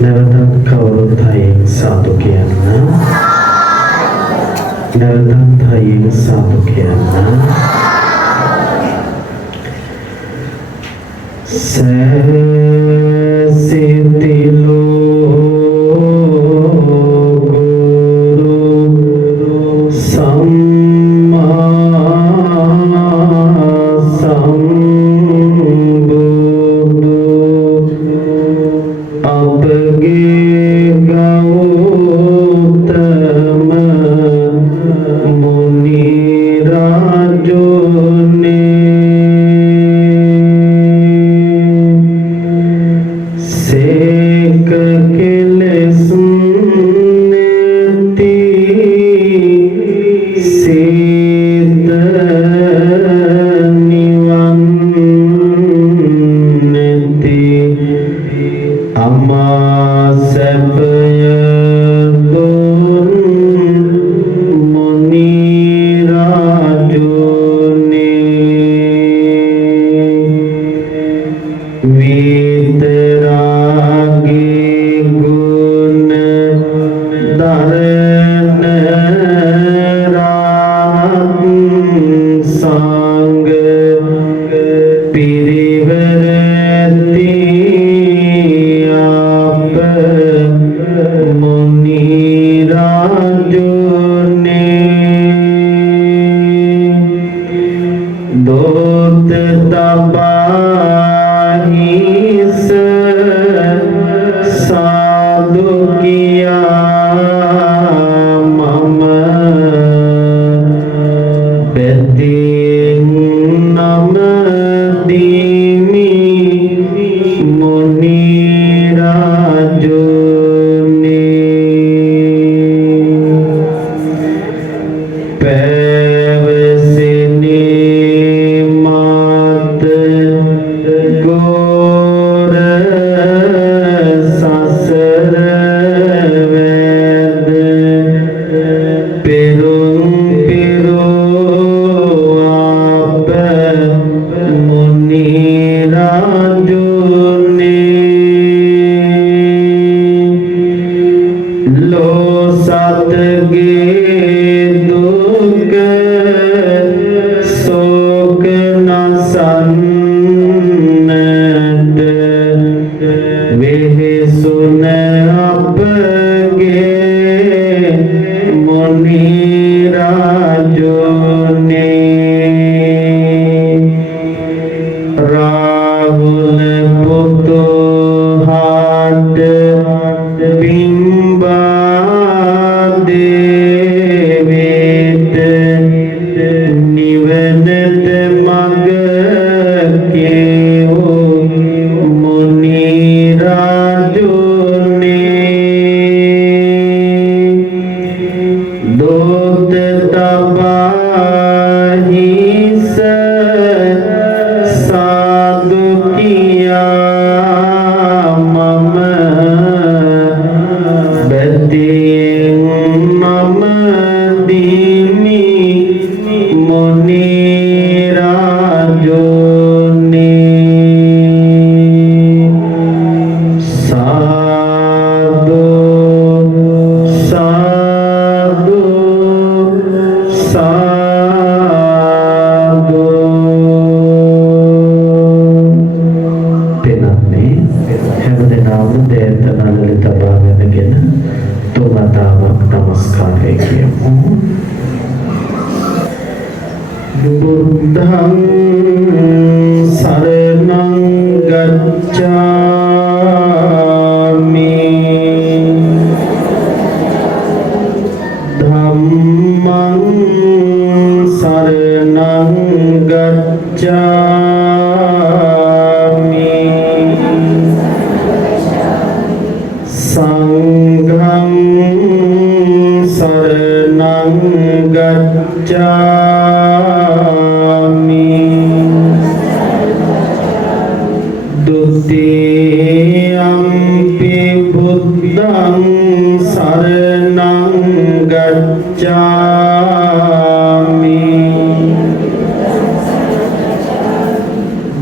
නැවතත් කවුරුත් හයියෙන් සාදු කියන්න. නැවතත් හයියෙන් සාදු කියන්න.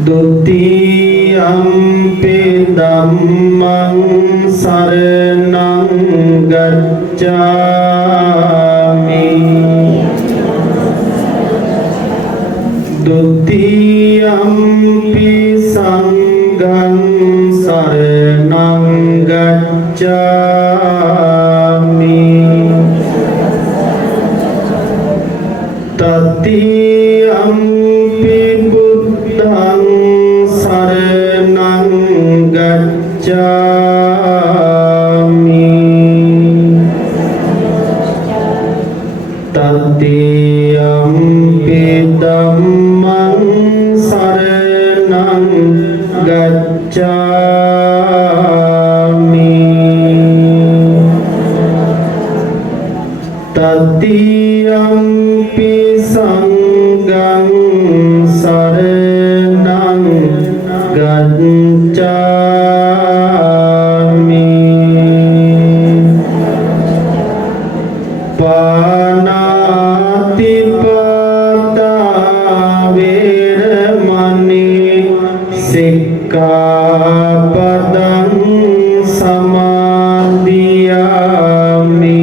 Dutiyampi dhammang sarana Dutiyampi sanghang saranang gacchami Tatiyampi buddhang saranang gacchami Tatiyampi dhammang saranang gacchami Tatiyampi sanghang saranang gacchami Panatipata veramani Sikkhapadang samadhiyami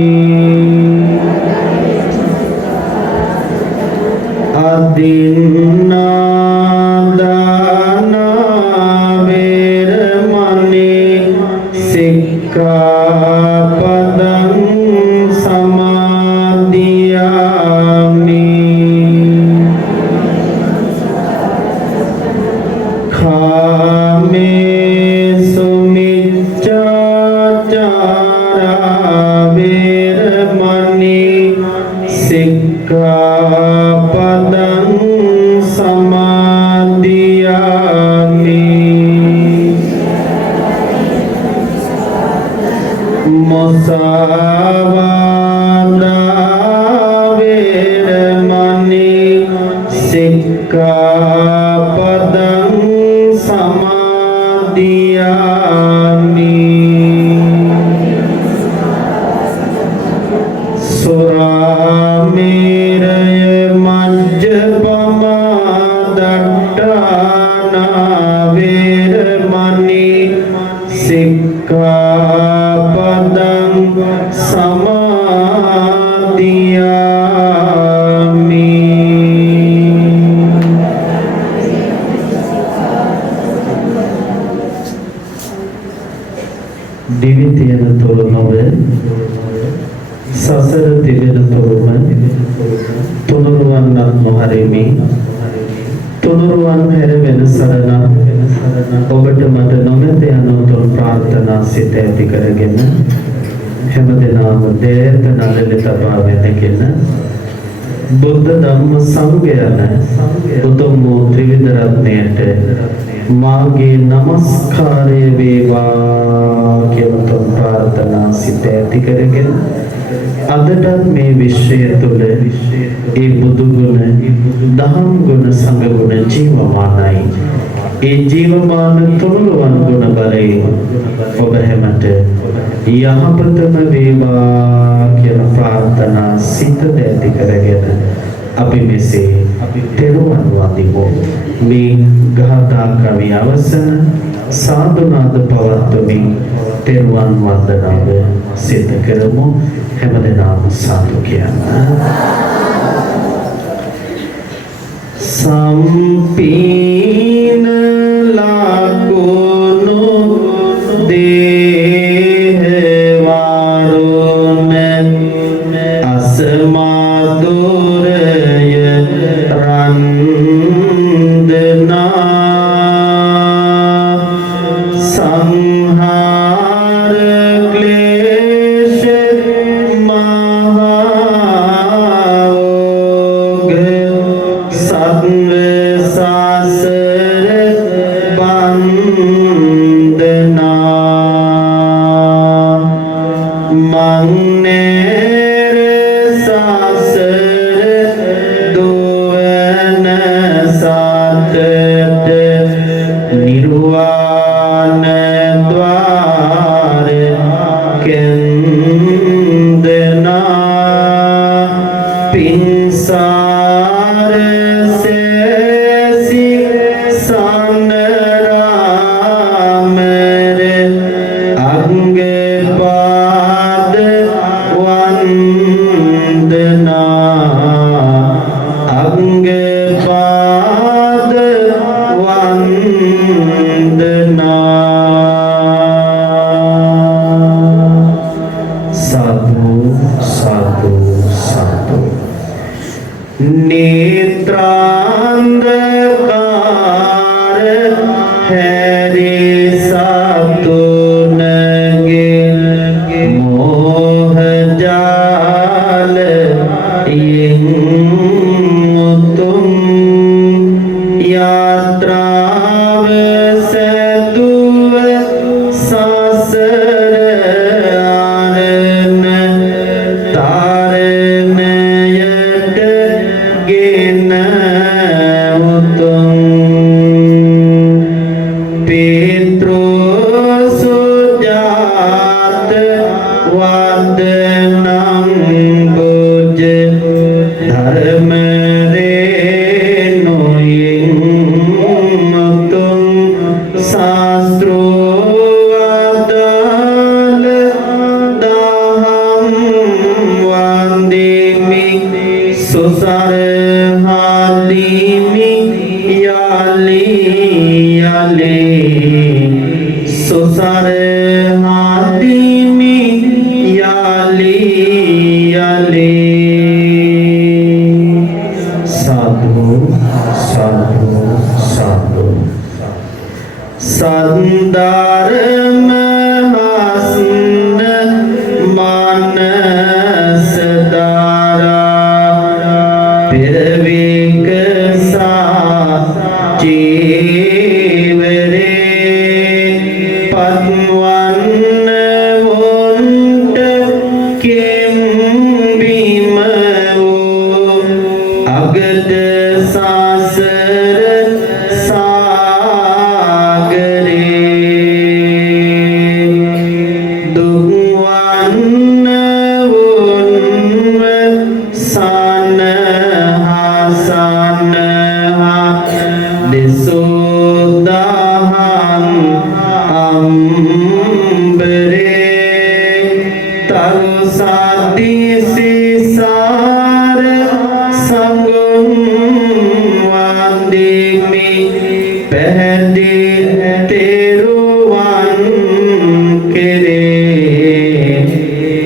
Adinādana veramani Sikkhapadang samadhiyami Kāmesu miccacara veramani Sikkhapadang samadhiyami Musāvāda veramani Sikkhapadang samadhiyami Surameraya majjapama daṭṭāna veramani Sikkhapadang samadhiyami Divi tiyana turu nowe සසර තිබෙන තුරුම තුනුරුවන්නක් නොහරිමි තුනුරුවන් හැර වෙන සරණක් ඔබට මට නොමැත යන උතුම් ප්‍රාර්ථනා සිත ඇති කරගෙන හැමදෙනාම දේත නළල තබා වැඳගෙන බුද්ධ ධම්ම සංඝ යන උතුම් වූ ත්‍රිවිධ රත්නයට මාගේ නමස්කාරය වේවා කියලා උතුම් ප්‍රාර්ථනා සිත ඇති කරගෙන අදටත් මේ විශ්වය තුළ ඒ බුදු ගුණ දහම් ගුණ සංඝ ගුණ ජීවමානයි ඒ ජීවමාන තුනුරුවන් ගුණ බලයෙන් ඔබ හැමට යහපතම වේවා කියලා ප්‍රාර්ථනා සිත ඇති කරගෙන අපි මෙසේ තෙරුවන් වඳිමු මේ ගාථා කවිය අවසන සාදුනාද පවත්වමින් තෙරුවන් වන්දනාව සිද්ධ කරමු හැමදෙනාම සාදු කියන්න සම්පීන ලකුණු දේහවාරුණ අසමාදුරය රන්දනා සංහාර ක්ලේශ මහෝග සත්ව සාසර බන්ධනා මන්නේර සාසර දුවන සතට නිර්වාණ Petro sujat wadanam buj dharma renu mutum sastro adal daham vandimi susar hadimi yali yali susar hadimi yali yali sadhu sadhu sadhu sandarm hasn manas dara pirvik sa chivre patwan vont kim bimao agad sasar sagare dugwan vun san hasan desudahan ambre tarusati sisar sangum vandimi pehdi teruwan kere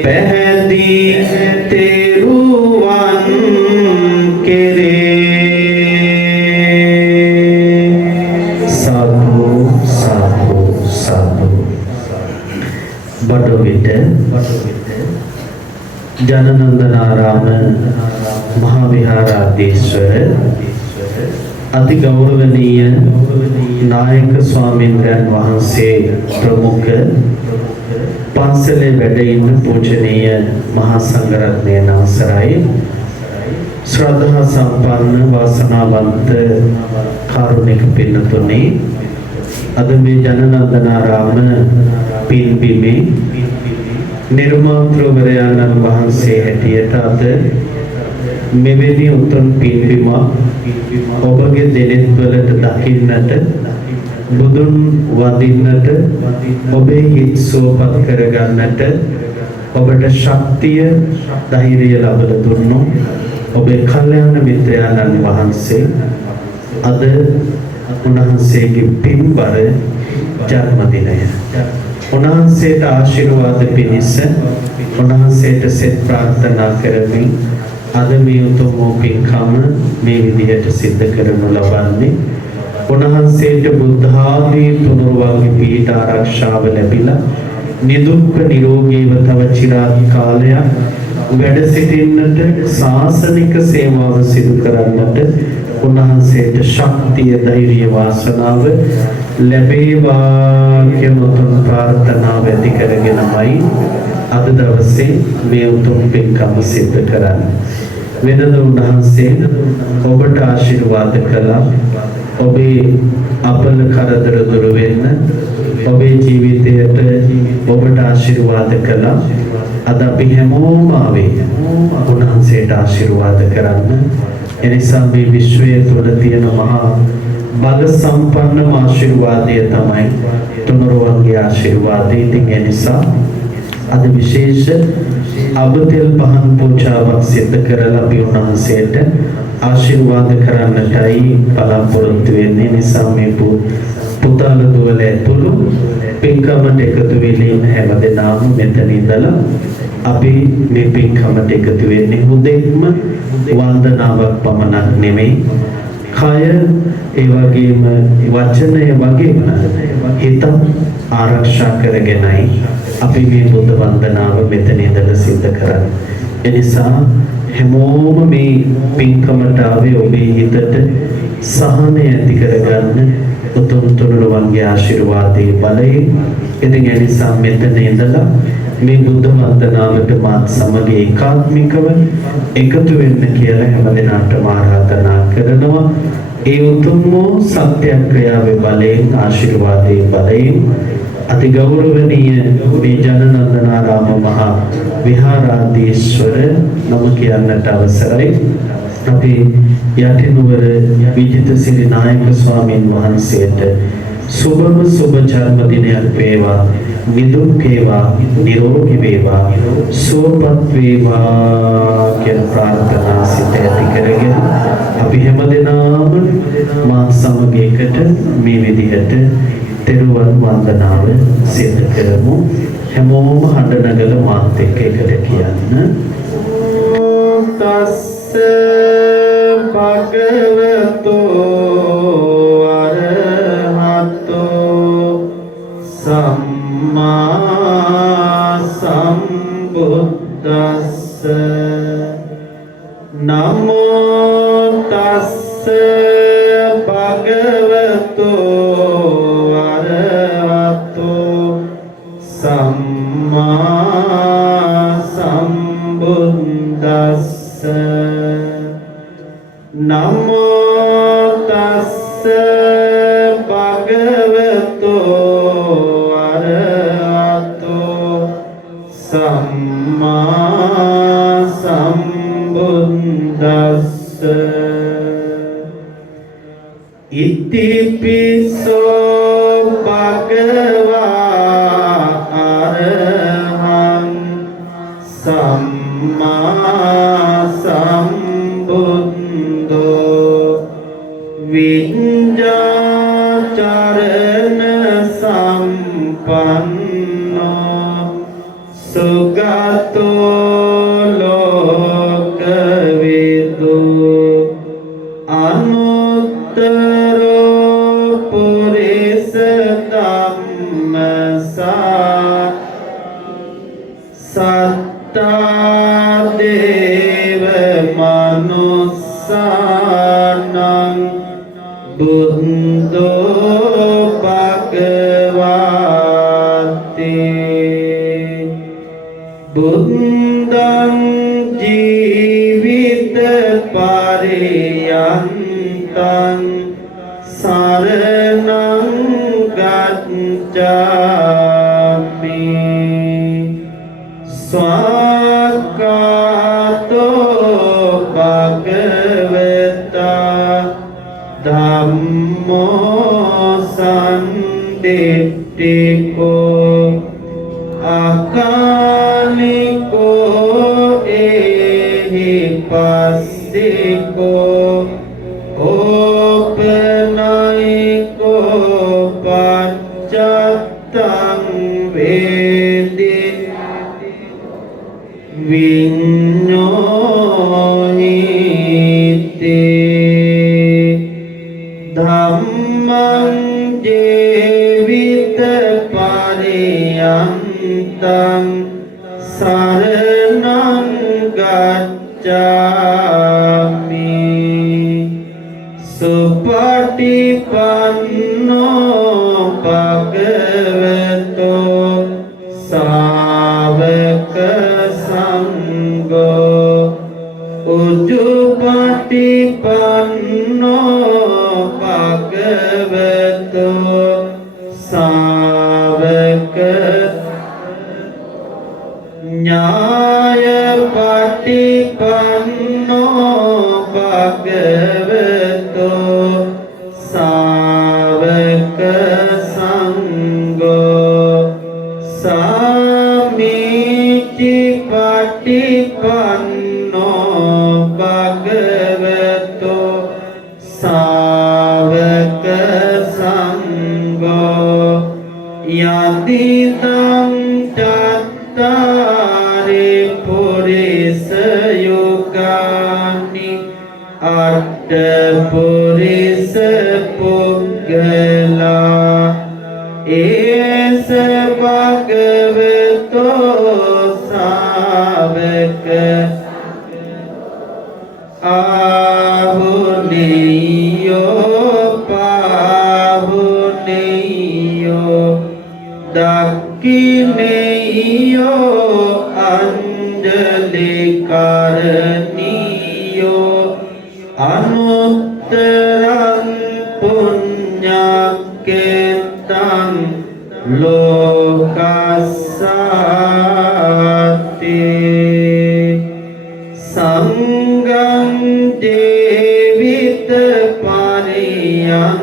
pehdi teruwan kere sadhu sadhu sadhu Badovite Jananandanarama Mahaviharaadeshwara अति गौरवनीय नायक स्वामींद्रन वහන්සේ प्रमुख पंसले වැඩ ඉන්න पूजनीय මහා සංඝරත්නයන් අවසරයි ශ්‍රද්ධා සම්පන්න වාසනාවන්ත කාරුණික පින්තුනි අද මේ ජනනන්දනාරාම පින්බිමේ නිර්මාතෘවරයාණන් වහන්සේ හැටියට අද මෙවැනි උතුම් පින්බිම ඔබගේ දෙනෙත් වලට දකින්නට බුදුන් වදින්නට ඔබේ හිත් සුවපත් කරගන්නට ඔබට ශක්තිය ධෛර්යය ලබා දුන්නු ඔබේ කල්යාණ මිත්‍රයාණන් වහන්සේ අද උන්වහන්සේගේ පින්බර ජන්මදිනය උන්වහන්සේට ආශිර්වාද පිණිස උන්වහන්සේට සෙත් ප්‍රාර්ථනා කරමින් අද මේ උතුම් පින්කම මේ විදිහට සිද්ධ කරනු ලබන්නේ උන්වහන්සේට බුද්ධ ආදී පුනර්වාගේ පීඨ ආරක්ෂාව ලැබිලා නිදුක්ව නිරෝගීව තව චිරාත් කාලයක් වැඩ සිටින්නට ශාසනික සේවාව සිදු කරන්නට උන්වහන්සේට ශක්තිය ධෛර්ය වාසනාව ලැබේවා කියන උතුම් ප්‍රාර්ථනාව ඇති කරගෙනමයි අද දවසේ මේ උතුම් පින්කම සිද්ධ කරන්නේ වෙනද උන්වහන්සේ ඔබට ආශිර්වාද කළා ඔබේ අපල කරදර දුර වෙන්න ඔබේ ජීවිතයට ඔබට ආශිර්වාද කළා අද අපි හැමෝම ආවේ උන්වහන්සේට ආශිර්වාද කරන්න එනිසා මේ විශ්වයේ තුල තියෙන මහා බල සම්පන්න ආශිර්වාදය තමයි තුනුරුවන්ගේ ආශිර්වාදය. ඉතින් ඒ නිසා අද විශේෂ අබතෙල් පහන් පූජාවක් සිදු කරලා අපි උන්වහන්සේට ආශිර්වාද කරන්නටයි බලාපොරොත්තු වෙන්නේ. නිසා මේ පුතාල දුවල ඇතුළු පින්කමට එකතු වෙලා ඉන්න හැමදෙනාම මෙතන ඉඳලා අපි මේ පින්කමට එකතු වෙන්නේ හුදෙක්ම වන්දනාවක් පමණක් නෙමෙයි කය ඒ වගේම වචනය වගේම හිත ආරක්ෂා කරගෙනයි අපි මේ බුද්ධ වන්දනාව මෙතන ඉඳලා සිද්ධ කරන්නේ. ඒ නිසා හැමෝම මේ පින්කමට ආවේ ඔබේ හිතට සහනය ඇති කරගන්න උතුම් තුනුරුවන්ගේ ආශිර්වාදයේ බලයෙන්. ඉතින් ඒ නිසා මෙතන ඉඳලා මේ බුද්ධ වන්දනාවට මාත් සමග ඒකාත්මිකව එකතු වෙන්න කියලා හැමදෙනාටම ආරාධනා කරනවා. ඒ උතුම් වූ සත්‍යක්‍රියාවේ බලයෙන් ආශිර්වාදයේ බලයෙන් අති ගෞරවනීය මේ ජනනන්දනාරාම මහා විහාරාධීශ්වර නම කියන්නට අවසරයි. අපි යටිනුවර විජිතසිරි නායක ස්වාමීන් වහන්සේට සුබම සුබ ජන්මදිනයක් වේවා, නිදුක් වේවා, නිරෝගී වේවා, සුවපත් වේවා කියන ප්‍රාර්ථනා සිත ඇති කරගෙන අපි හැමදෙනාම මා සමග එකට මේ විදිහට තෙරුවන් වන්දනාව සිදු කරමු. හැමෝම හඬ නගල මාත් එක්ක එකට කියන්න. තස්ස භගවතෝ අරහතෝ සම්මා සම්බුද්දස්ස. නමෝ තස්ස භගවතෝ අරහතෝ සම්මා සම්බුද්දස්ස. නමෝ තස්ස භගවතෝ අරහතෝ සම්මා සම්බුද්දස්ස. ඉතිපිසෝ භගවා අරහං සම්මා සම්බුද්ධෝ විඤ්ඤාචරණ සම්පන්නෝ සුගතෝ ලෝකවිදු අනුත්තරෝ පුරිස ධම්මසා සත්තා දේව මනුස්සානං බුද්ධෝ භගවති. බුද්ධං ජීවිත පරියන්තං සරණං ගච්ඡාමි. ස්වාක්ඛාතෝ භගවතා ධම්මෝ සම්දිට්ඨිකෝ අකාලිකෝ එහි පස්සිකෝ ඕපනයිකෝ පච්චත්තං වේදි විඤ්ඤෝහිති. ධම්මං ජීවිත පරියන්තං සරණං ගච්ඡාමි. සුපටිපන්නෝ භගවතෝ ශාවක සංඝෝ උජුපටිපන්නෝ භගවතෝ ශාවක ඥායපටිපන්නෝ භගවතෝ ශාවක සංඝෝ සාමීචි පටිපන්නෝ භගවතෝ ශාවක සංඝෝ යදිදං චත්තාරි පුරිස යුගානි අට්ඨ පුරිස පුග්ගලා ඒස භගවතෝ ශාවක ආහුනියෝ පාහුනියෝ දක්ඛිනේයෝ අංජලි කරණීයෝ අනුත්තර लोकस्साति संगं जीवित पर्यन्तं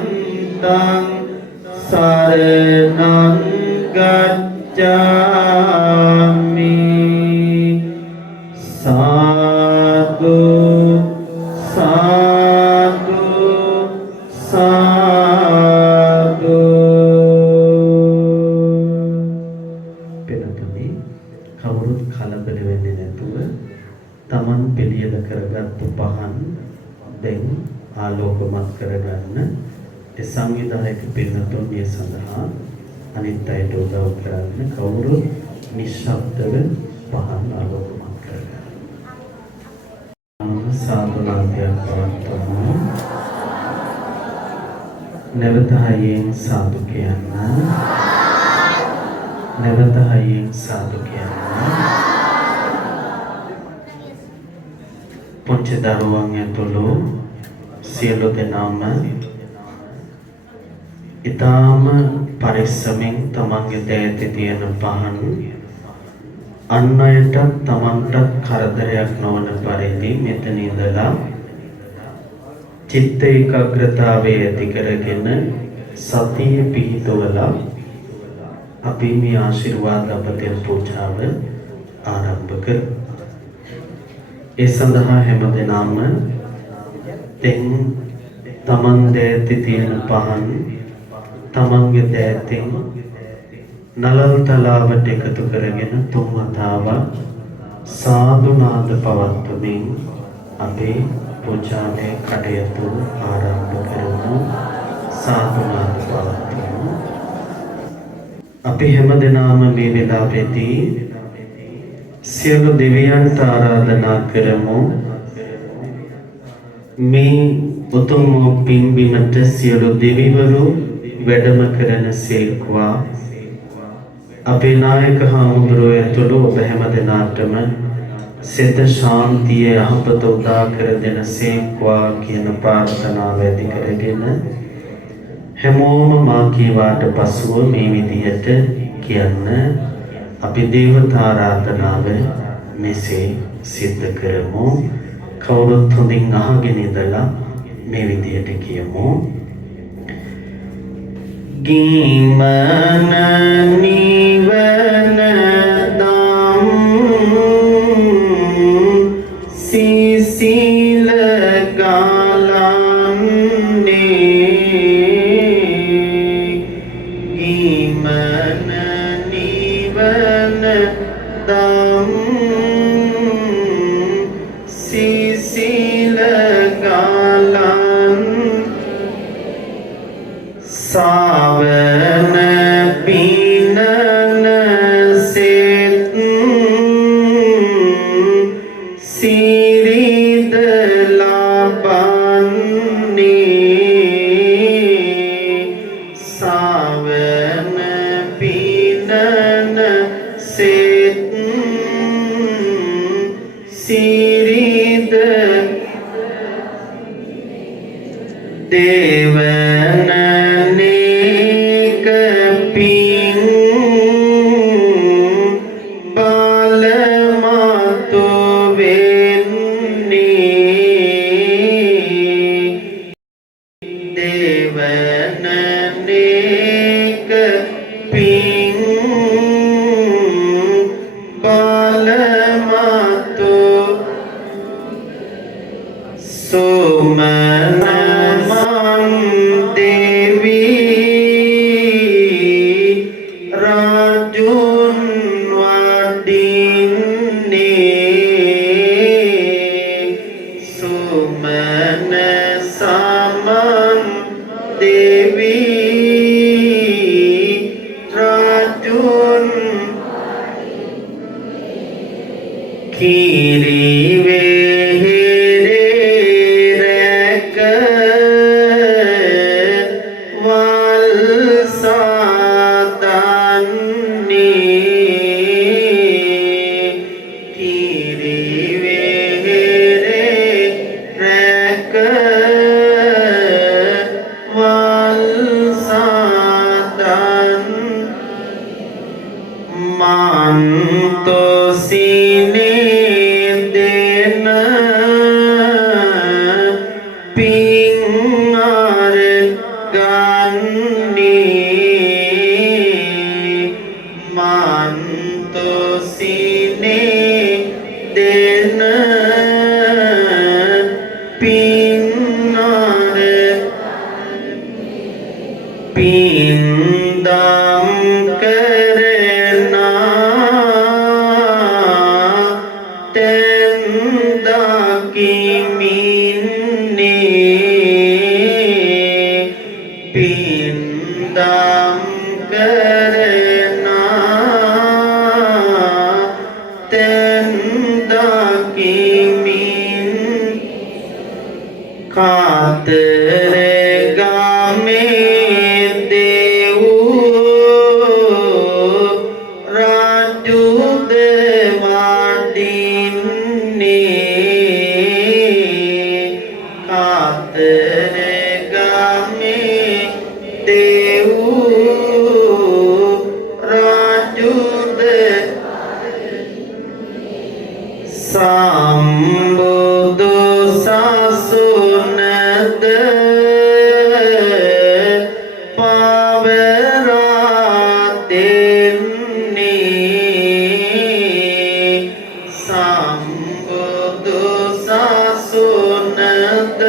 शरणं गच्छामि साधु साधु साधु පිනතුනි කවුරුත් කලබල වෙන්නේ නැතුව තමන් පිළියෙල කරගත්තු පහන් දැන් ආලෝකමත් කරගන්න ඒ සංවිධායක පින්නතුන් මේ සඳහා අනිත් අයට උදව් කරන්න කවුරුත් නිශ්ශබ්දව පහන් ආලෝකමත් කරගන්න. සාදුනාදයක් පවත්වමු. නැවත හයියෙන් සාදු කියන්න. නැවත හයියෙන් සාදු කියන්න. පුංචි දරුවන් ඇතුළු සියලු දෙනාම ඊටාම පරිස්සමෙන් තමන්ගේ දෑතේ තියෙන පහන් අන් අයට තමන්ට කරදරයක් නොවන පරිදි මෙතන ඉඳලා චිත්ත ඒකාග්‍රතාවය ඇති කරගෙන සතිය පිහිටවලා අපි මේ ආශිර්වාද අපතේ පූජාව ආරම්භ කරමු. ඒ සඳහා හැමදෙනාම තෙන් තමන් දෑතේ තියෙන පහන් තමන්ගේ දෑතෙන් නලල් තලාවට එකතු කරගෙන තුන් වතාවක් සාදු නාද පවත්වමින් අපේ පූජාවේ කටයුතු ආරම්භ කරමු. සාදු නාද පවත්වමු. අපි හැමදෙනාම මේ වෙලාවේදී සියලු දෙවියන්ට ආරාධනා කරමු. මේ උතුම් පින්බිමට සියලු දෙවිවරු වැඩම කරන සේක්වා. අපේ නායක හාමුදුරුවෝ ඇතුළු ඔබ හැමදෙනාටම සිත ශාන්තිය යහපත උදා කර දෙන සේක්වා කියන ප්‍රාර්ථනාව ඇති කරගෙන හැමෝම මා කීවාට පසුව මේ විදිහට කියන්න. අපි දේවතා ආරාධනාව මෙසේ සිද්ධ කරමු. කවුරුත් හොඳින් අහගෙන ඉඳලා මේ විදිහට කියමු. ගීමන නිවන දම් සිසිල ගලන්නේ ගීමන නිවන දම් සිසිල ගලන් सावन पीनन सेत सिरिद लाबन्नी सावन पीनन सेत सिरिद देवन manto sine dena pingar ganni manto sine dena pingar pindam karna tenda kiminne pindam karna tenda kimin khatere game Sambudu sasunad paveradinni Sambudu sasunad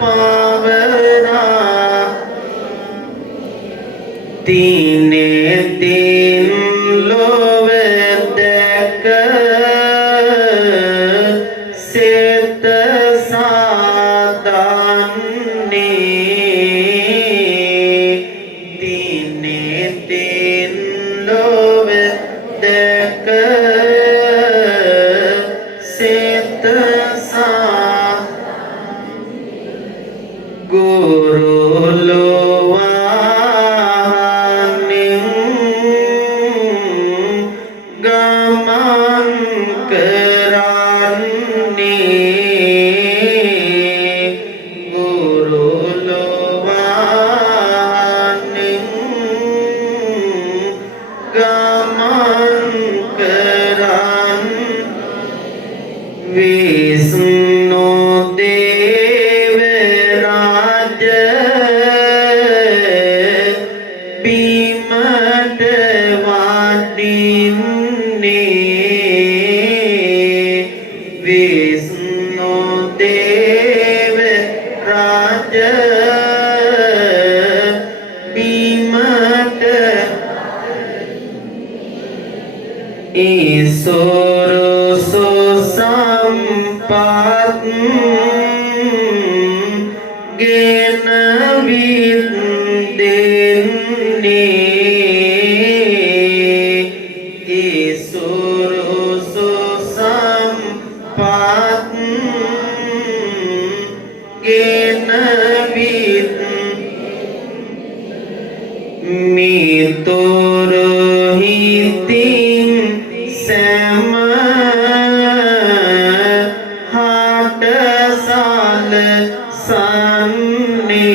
paveradinni din love Set sadanni dine din love dek set guru luwaning gaman kerani guru luwaning gaman keran Vishnu Devaraja Bimat Vadinni Vishnu Devaraja Bimat Isoro sampat gena videni Isoro sampat gena videni mitoro hiting sama hadasal sanne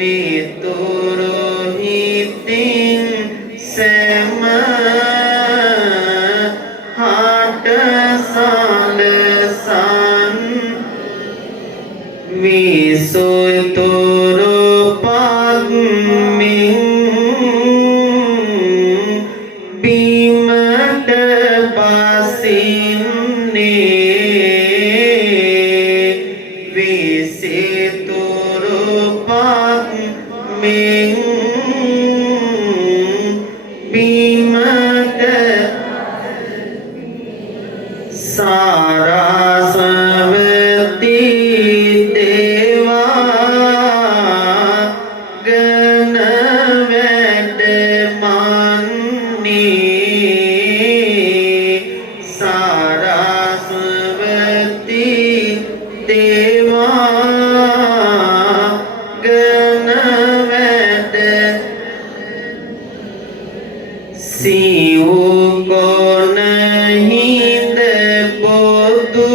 mitoro hiting sama hadasal san visoy toro pagming bimat pasinne visitoro pagming bimat sarasvati deva ganaved manni sarasvati deva ganaved Shiv को नहीं दे बोधू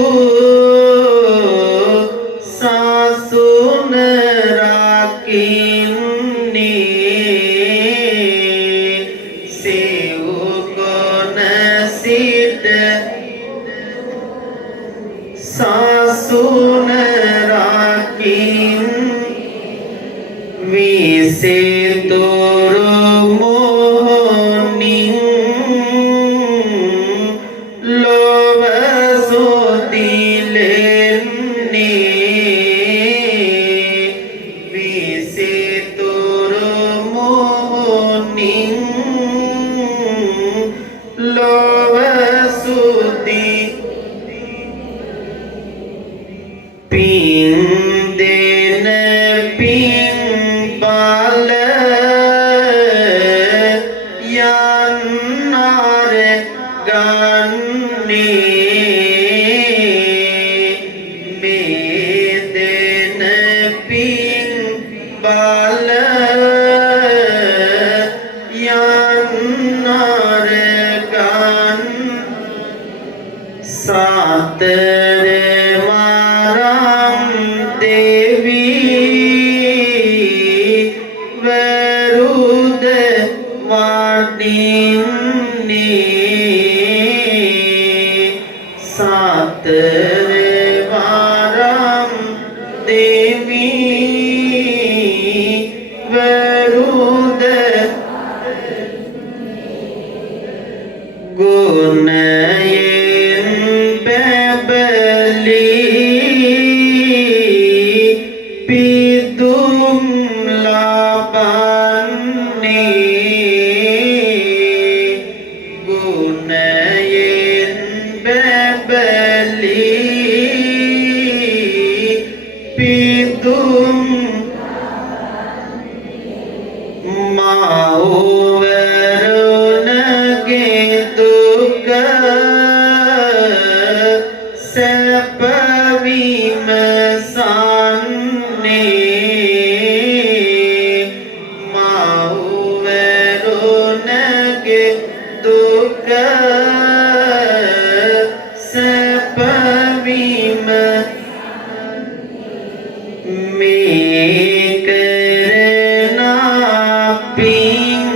सासुन राकिनी විසිතුරු මොහොනින් ලොව සුදිලෙන්නේ විසිතුරු මොහොනින් ලොව සුදි පින් දෙන පින් බල යන්නර ගන්නේ මේ දෙන පින් බල යන්නර ගන්න සතර මරම් දෙවී වරුද වඩින්නේ සතර මරම් දෙවී වරුද ගුණයෙන් බැබලී පිදුම් ලබන්නේ ගුණයෙන් බැබලී පිදුම් මව්වරුන්ගේ දුක සැප විමසන්නේ මව්වරුන්ගේ දුක සැප මේ කරන පින්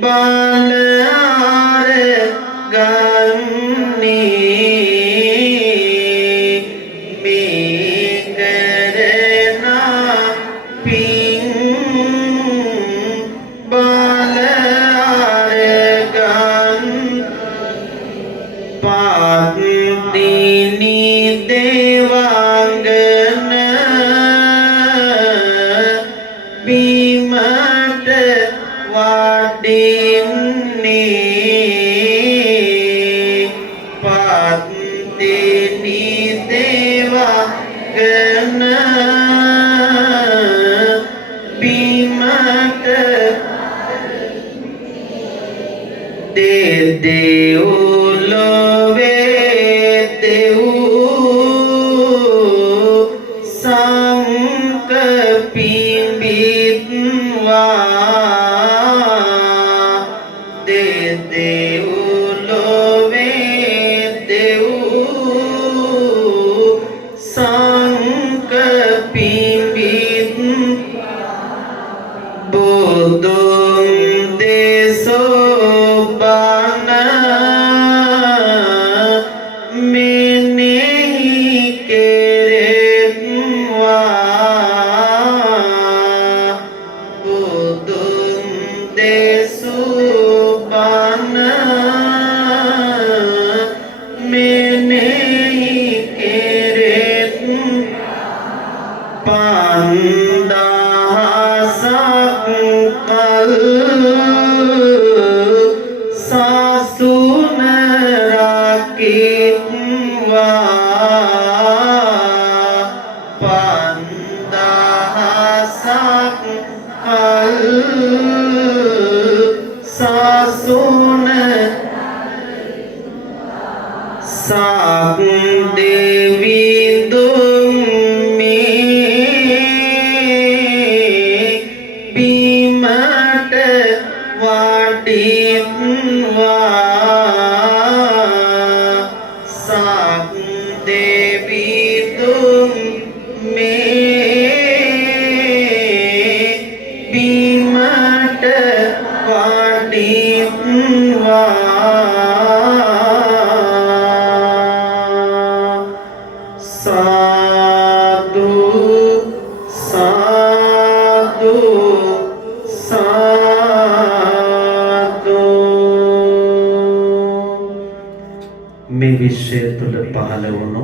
බල අර ගන්නේ මේ කරන පින් බල අර ගන්න පාත්දිනි දේවාංගන බිමට වඩින්නේ පාත්දිනි දේවාංගන බිමට දෙව්ලොවේ දෙව් සංක පිඹිත්වා දෙව්ලොවේ දෙව් සංක පිඹිත්වා බුදුන් දෙසෝ බණ මෙනෙහි කෙරෙත්වා බුදුන් දෙසෝ බණ මෙනෙහි කෙරෙත්වා පන්දහසක් කල් සසුන රකිත්වා පන්දහසක් කල් සසුන සක් දෙවිඳුන් මේ පහළ වුණු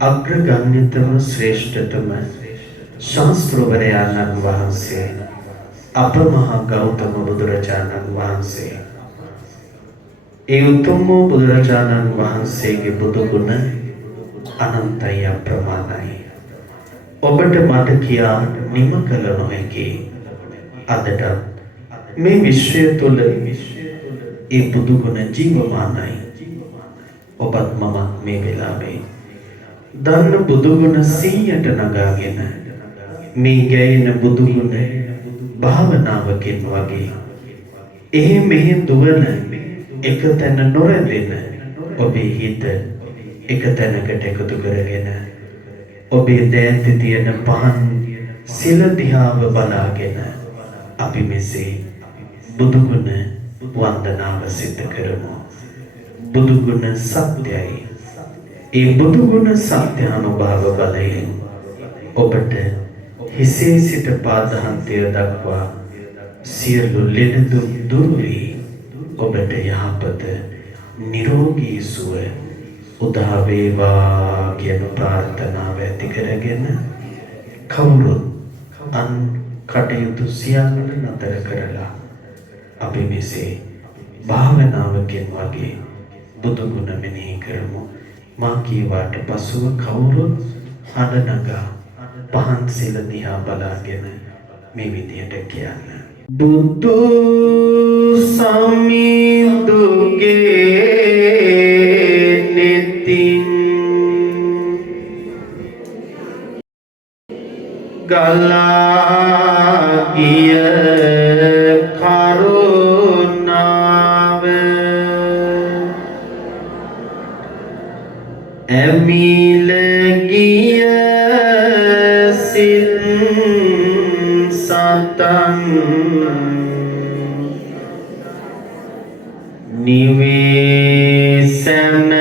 අග්‍රගණ්‍යතම ශ්‍රේෂ්ඨතම ශාස්ත්‍රවරයාණන් වහන්සේ අප මහා ගෞතම බුදුරජාණන් වහන්සේ. ඒ උතුම් වූ බුදුරජාණන් වහන්සේගේ බුදු ගුණ අනන්තයි අප්‍රමාණයි. ඔබට මට කියා නිම කළ නොහැකි. අදට මේ විශ්වය තුළ ඒ බුදු ගුණ ජීවමානයි. ඔබත් මමත් මේ වෙලාවේ දන්න බුදු ගුණ 100ට නගාගෙන මේ ගැයෙන බුදු ගුණ භාවනාවකින් වගේ මෙහෙ දුවන එක තැන නොරැඳෙන ඔබේ හිත එක තැනකට එකතු කරගෙන ඔබේ දෑන්ති තියෙන පහන් සිල දිහාව බලාගෙන අපි මෙසේ බුදු ගුණ වන්දනාව සිද්ධ කරමු. බුදු ගුණ සත්‍යයි. ඒ බුදු ගුණ සත්‍යානුභව බලයෙන් ඔබට හිසේ සිට පාදහන්තය දක්වා සියලු ලෙඩ දුරු වී ඔබට යහපත නිරෝගී සුව උදා වේවා කියන ප්‍රාර්ථනාව ඇති කරගෙන කවුරුත් අන් කටයුතු සියල්ල නතර කරලා අපි මෙසේ භාවනාවකින් වගේ බුදු ගුණ මෙනෙහි කරමු. මා කීවාට පසුව කවුරුත් හඬ නගා පහන් සිල දිහා බලාගෙන මේ විදියට කියන්න. බුදු සමිඳුගේ නෙතින් ගලා ගිය කරුණාව ඇමිල ගිය සිත් සතන් නිවේසන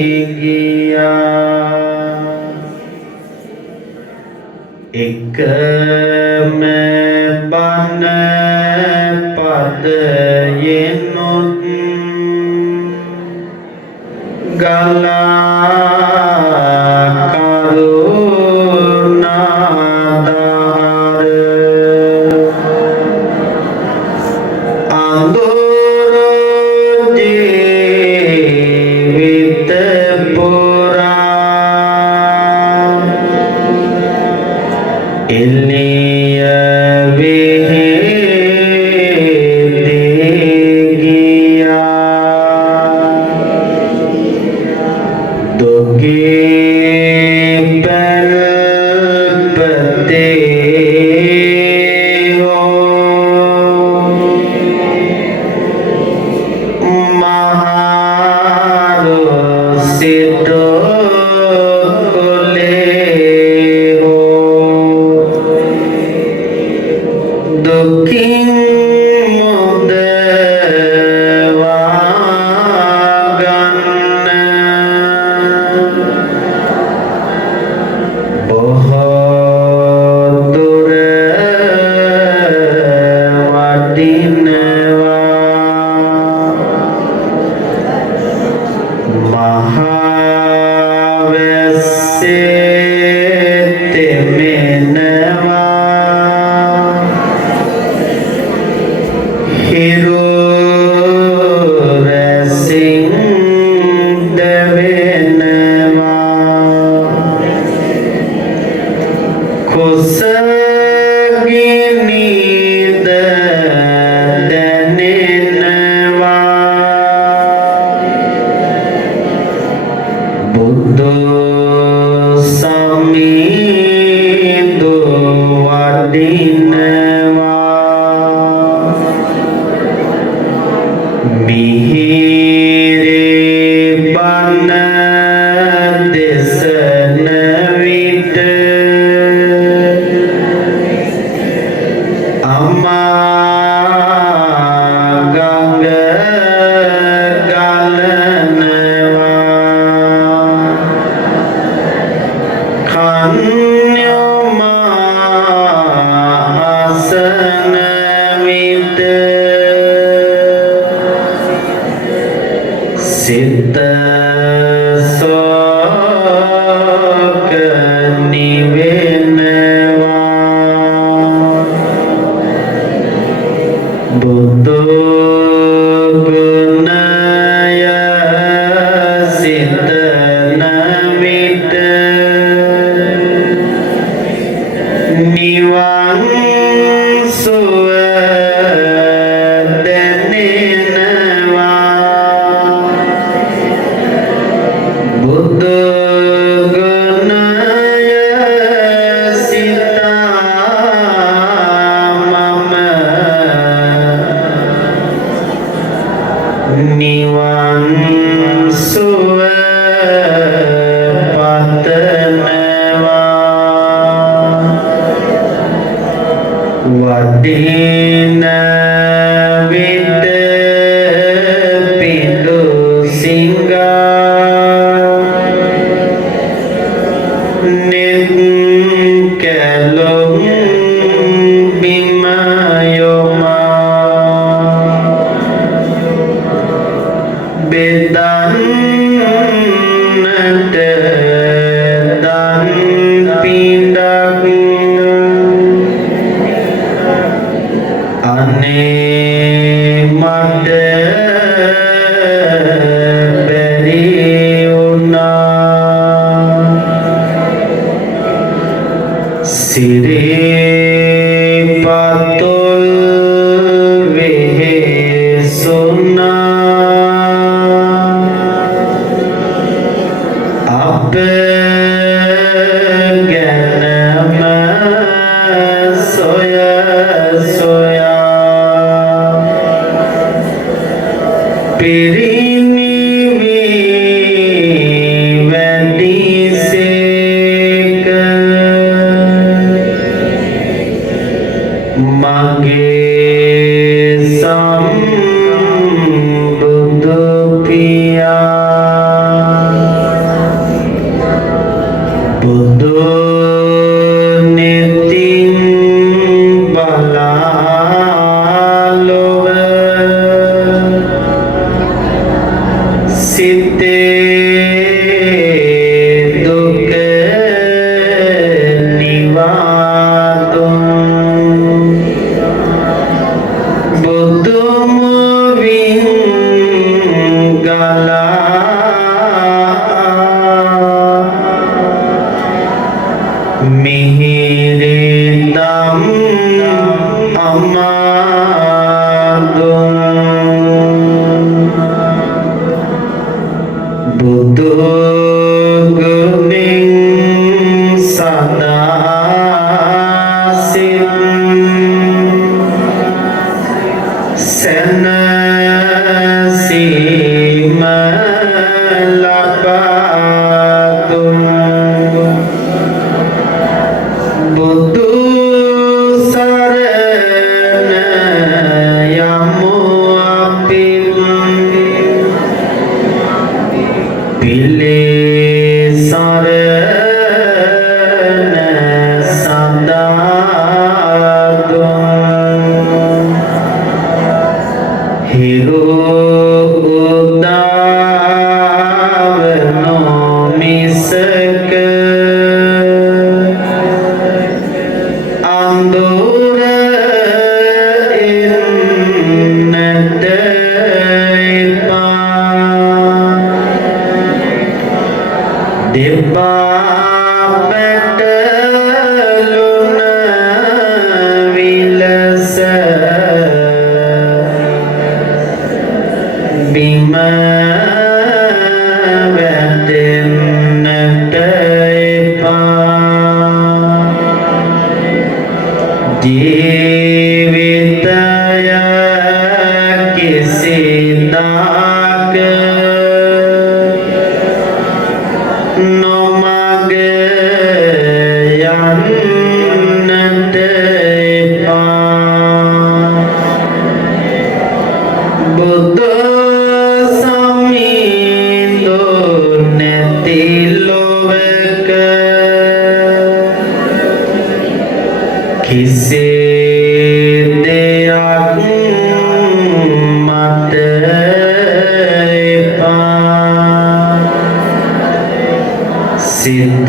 සිගියා එකම බණ පදයෙනුත් ගලා කරුණාදාර අඳුර ජීවිත පුරා එළිය වෙහෙදී ගියා දුකේ පැල්පතේ මහරු සිත දුකින් මුදවා ගන්න බොහෝ දුර වඩිනවා මහවැස්සේ තෙමෙනවා හිරු රැසින් දැවෙනවා කුසගිනිද දැනෙනවා බුදු සමිඳු වඩිනවා මිහිරි බණ දෙසන විට අමා ගඟ ගලනවා කන්‍යමා අසන විට නිවෙනවා බුදු ගුණය සිතන විට නිවන් සුව දැනෙනවා බුදු ගුණය සිතා මම නිවන් සුව පතනවා වඩින විට පිඬු සිඟා නෙත් කැලොම් බිම යොමා බෙදන්නට දන් පිඬක් අනේ මට බැරි වුණා සිරිපතුල් වෙහෙසුණා අප ගැනම සොය සොයා පිරිනිවි වැඩිසේක මගේ සම්බුදු පියා බුදු නෙතින් බලාලොව සිතේ දුක නිවාදුම් බුදු මුවින් ගලා මිහිරිදම් අමාදුම් බුදු ගුණෙන් සදා සිත් සැනසීම ලබා දුන් බුදු සරණ යමු අපිත් පිලේ සරණ සදා දුන් හිරු උදාවනෝ මිසක අඳුර එන්නට එපා දෙපා පැටලුන විලස බිම වැටෙන්නට එපා ජීවිතය කිසිදාක නොමග යන්නට එපා බුදු සමිඳු නැති ලොවක කිසි දෙයක් මට එපා සිත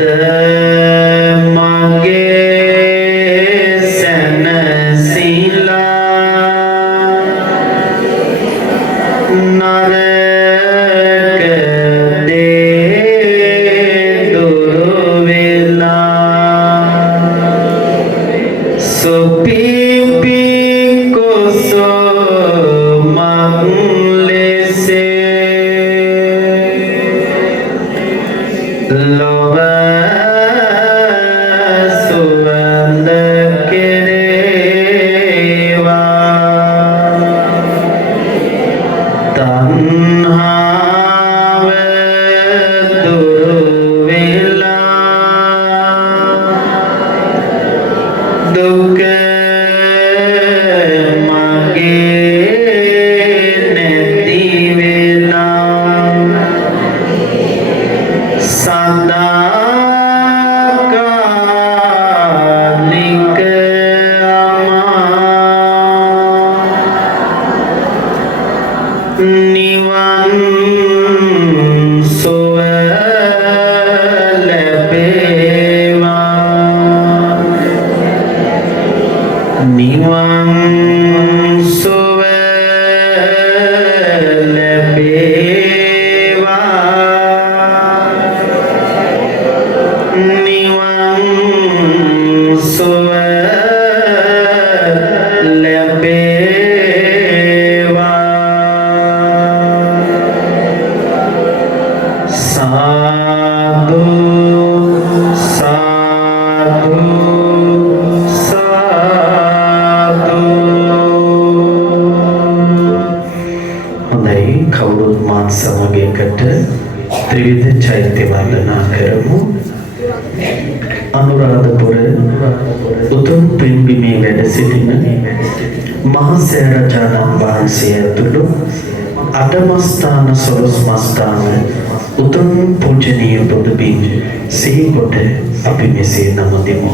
නිවන් සුව ලැබේවා සාදු සාදු සාදු. හොඳයි, කවුරුත් මාත් සමග එකට ත්‍රිවිධ චෛත්‍ය වන්දනා කරමු. අනුරාධපුර උතුම් පින්බිමේ වැඩ සිටින මහා සෑරජාණන් වහන්සේ ඇතුළු අටමස්ථාන සොළොස් මස්ථාන උතුම් පූජනීය බුදුබිම් සිහි කොට අපි මෙසේ නමදිමු.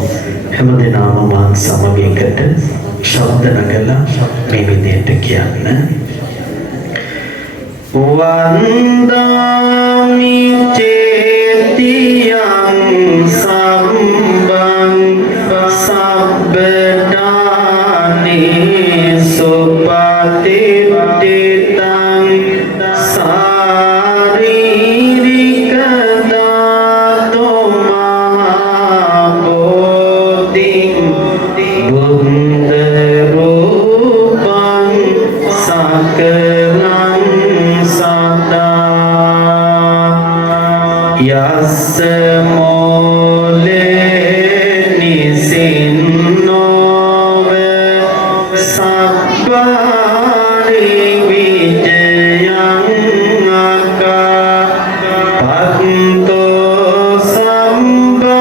හැමදෙනාම මාත් සමග එකට ශබ්ද නගලා මේ විදිහට කියන්න. වන්දාමි චේතියං සම්බං සබ්බදානි සුපතිට්ඨිතං සාරීරික දාතෝ මහබෝධිං බුද්ධ රූපං සකලං යස්ස මෝලේ නිසින්නෝව සබ්බාරි විජයං අකා පත්තෝ සම්බඤ්ඤුතං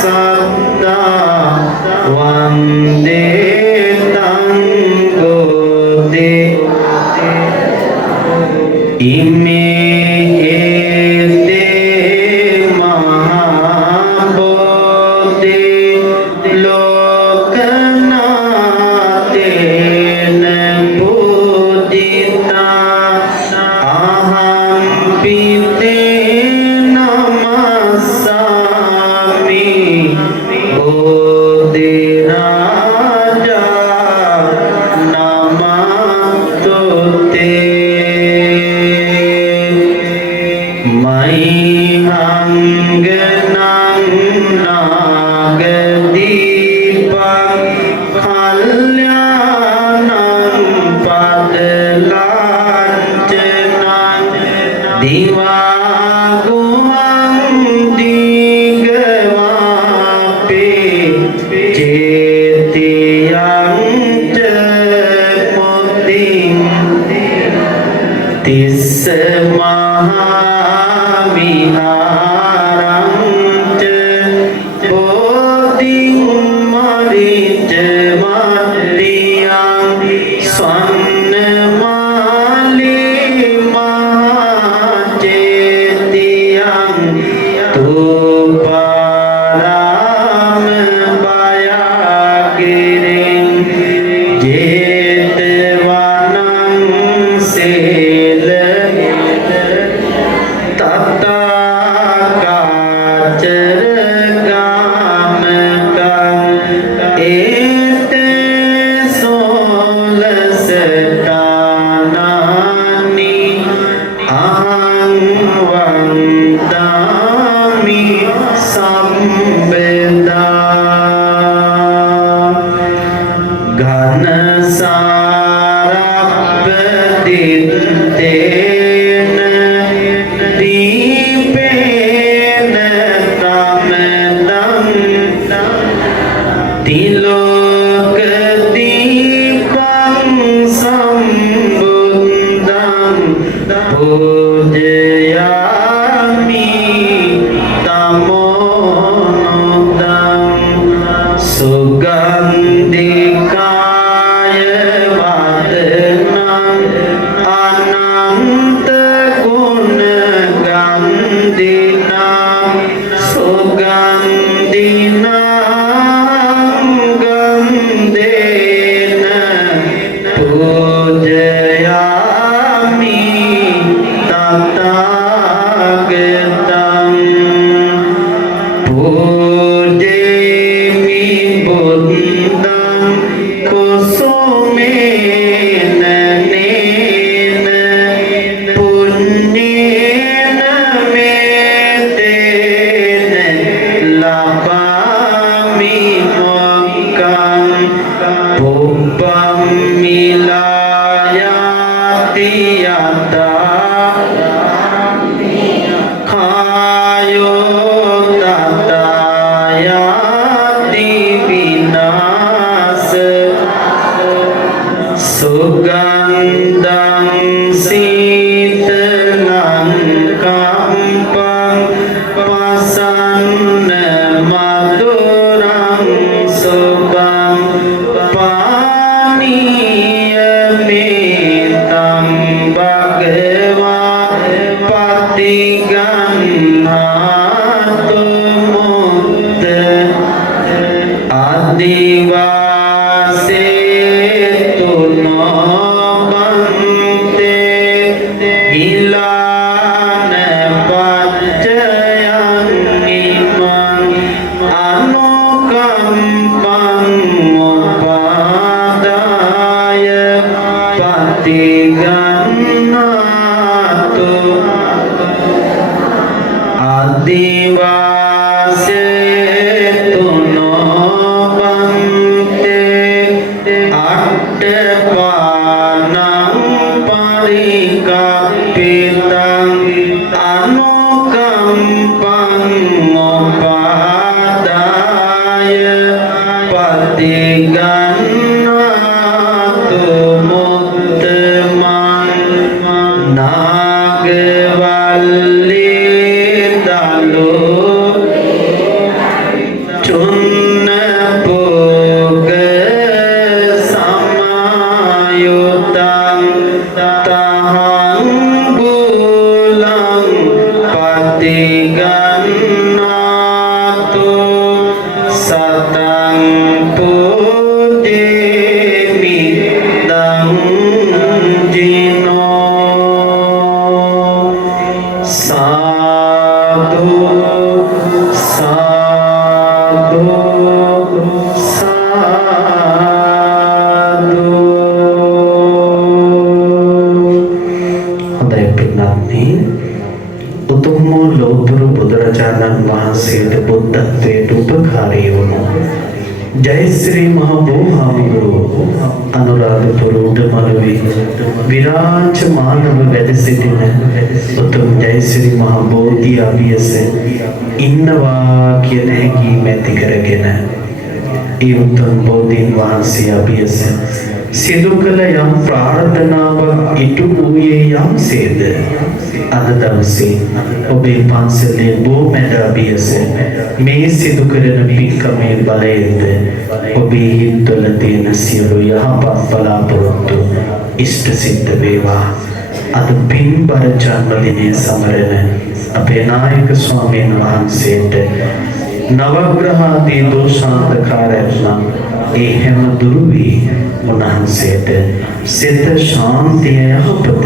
සත්තා වන්දේ තං ගෝදේ ඉමේ තිස්ස මහා විහාරංච බෝධිං මරිච මද්දියං ස්වන්නමාලී මහා චේතියං තුපාරාම බයගිරින් Pujayami Tamo maduram subam paniyamitam bhagava patiganhatu mutta adivase tuno bante ilana pacayan iman anukampang upadaya patiganhatu adivase tuno bante attepanam parikapitang anukampang upadaya patiganhatu muttamang nagavalli dalu chunna poga samayutang tahang bulang patiganhatu satang pudemi dang jino sadhu sadhu sadhu. හොඳයි පින්වත්නි, උතුම් වූ ලෝතර බුදුරජාණන් වහන්සේට බුද්ධත්වයට උපකාරී වුණු ජයශ්‍රී මහ බෝධිහාමුදුරුවෝ අනුරාධපුර උඩමළුවේ විරාජමානව වැඩ සිටින උතුම් ජයශ්‍රී මහ බෝධි අභියස ඉන්නවා කියන හැඟීම ඇති කරගෙන ඒ උතුම් බෝධීන් වහන්සේ අභියස සිදු කළ යම් ප්‍රාර්ථනාවක් ඉටු වූයේ යම්සේද අද දවසේ ඔබේ පන්සලේ බෝමැඩ අභියස මේ සිදු කරන පින්කමේ බලයෙන්ද ඔබේ හිත්වල තියෙන සියලු යහපත් බලාපොරොත්තු ඉෂ්ට සිද්ධ වේවා. අද පින්බර ජන්මදිනයේ සමරන අපේ නායක ස්වාමීන් වහන්සේට නවග්‍රහාදී දෝෂාන්තකාරයන් ඒ හැම දුරු වී උන්වහන්සේට සිත ශාන්තිය යහපත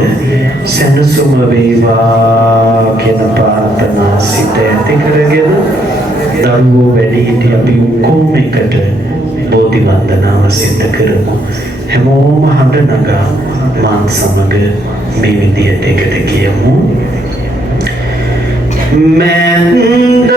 සැනසුම වේවා කියන ප්‍රාර්ථනා සිත ඇති කරගෙන දරුවෝ වැඩිහිටි අපි ඔක්කොම එකට බෝධි වන්දනාව සිද්ධ කරමු. හැමෝම හඬ නගා මාත් සමග මේ විදියට එකට කියමු. මන්ද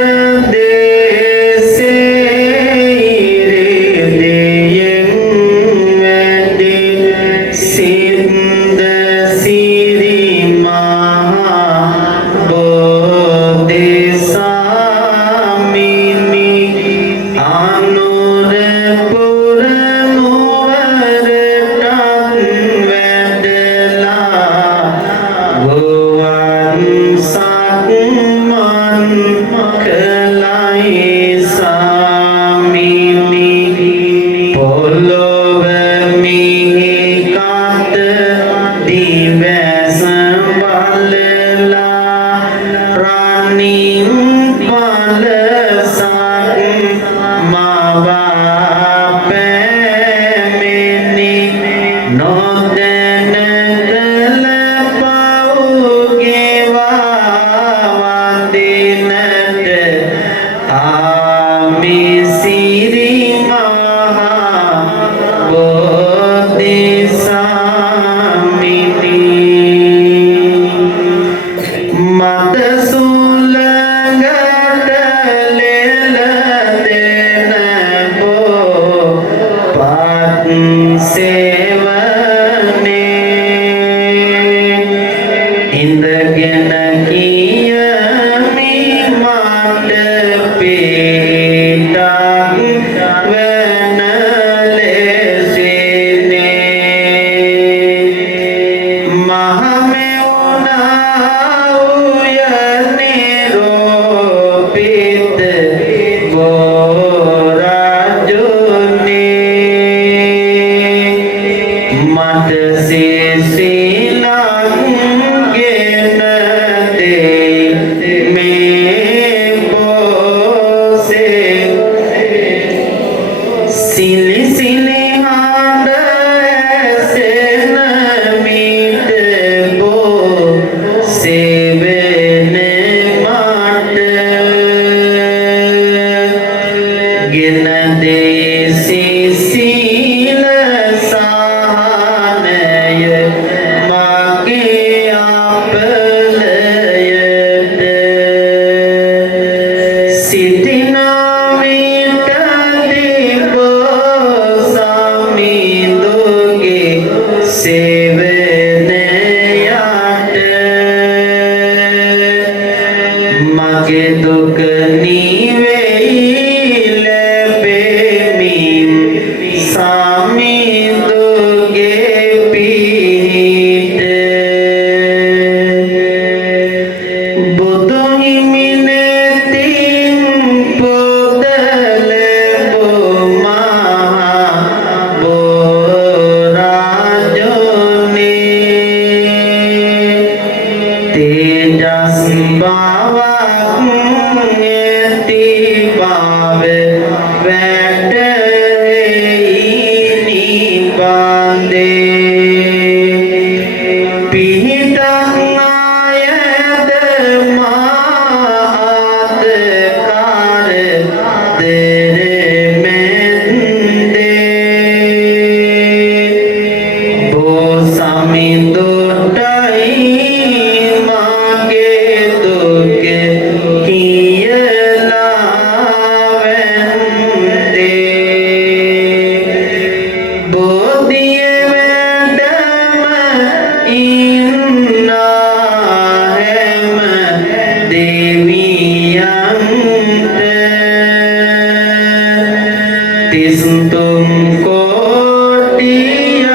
තිස්තුම් කෝටියක්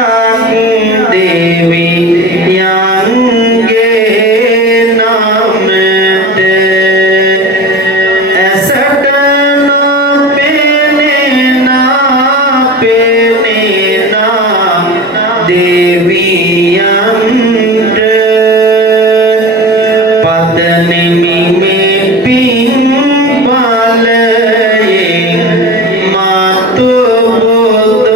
දෙවියන්ගේ නාමයට ඇසට නොපෙනෙනා දෙවියන්ට පදනෙමි මේ පින් බලයෙන් මාතු බුදුවන්ට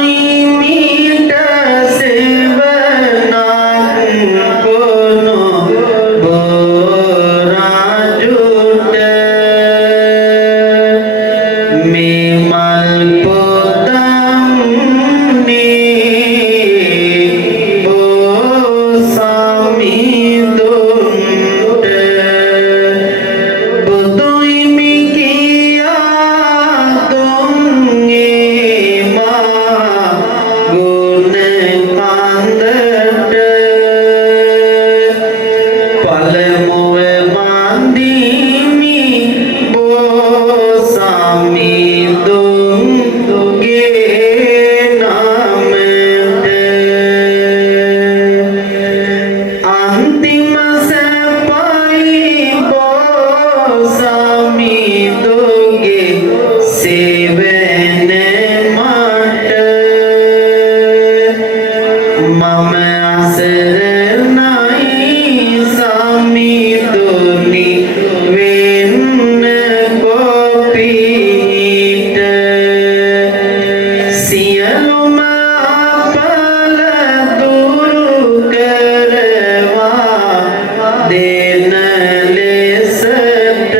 සම්බුදුයිමිට සෙවණක් කොනු බෝරාජුට මේ මල් පොතන්නේ බෝසමිඳුන්ට බුදුහිමි කියා දුන්නේ මා ගුණ කන්දට පළමුව මන්දිමි බෝසමිඳුන්ගේ නාමයට අන්තිම සැපයි බෝසමිඳුන්ගේ සෙවණ මට මම අසරණයි සමිඳුනි වෙන්න කොපිට සියලුම අපල දුරු කරවා දෙන ලෙසට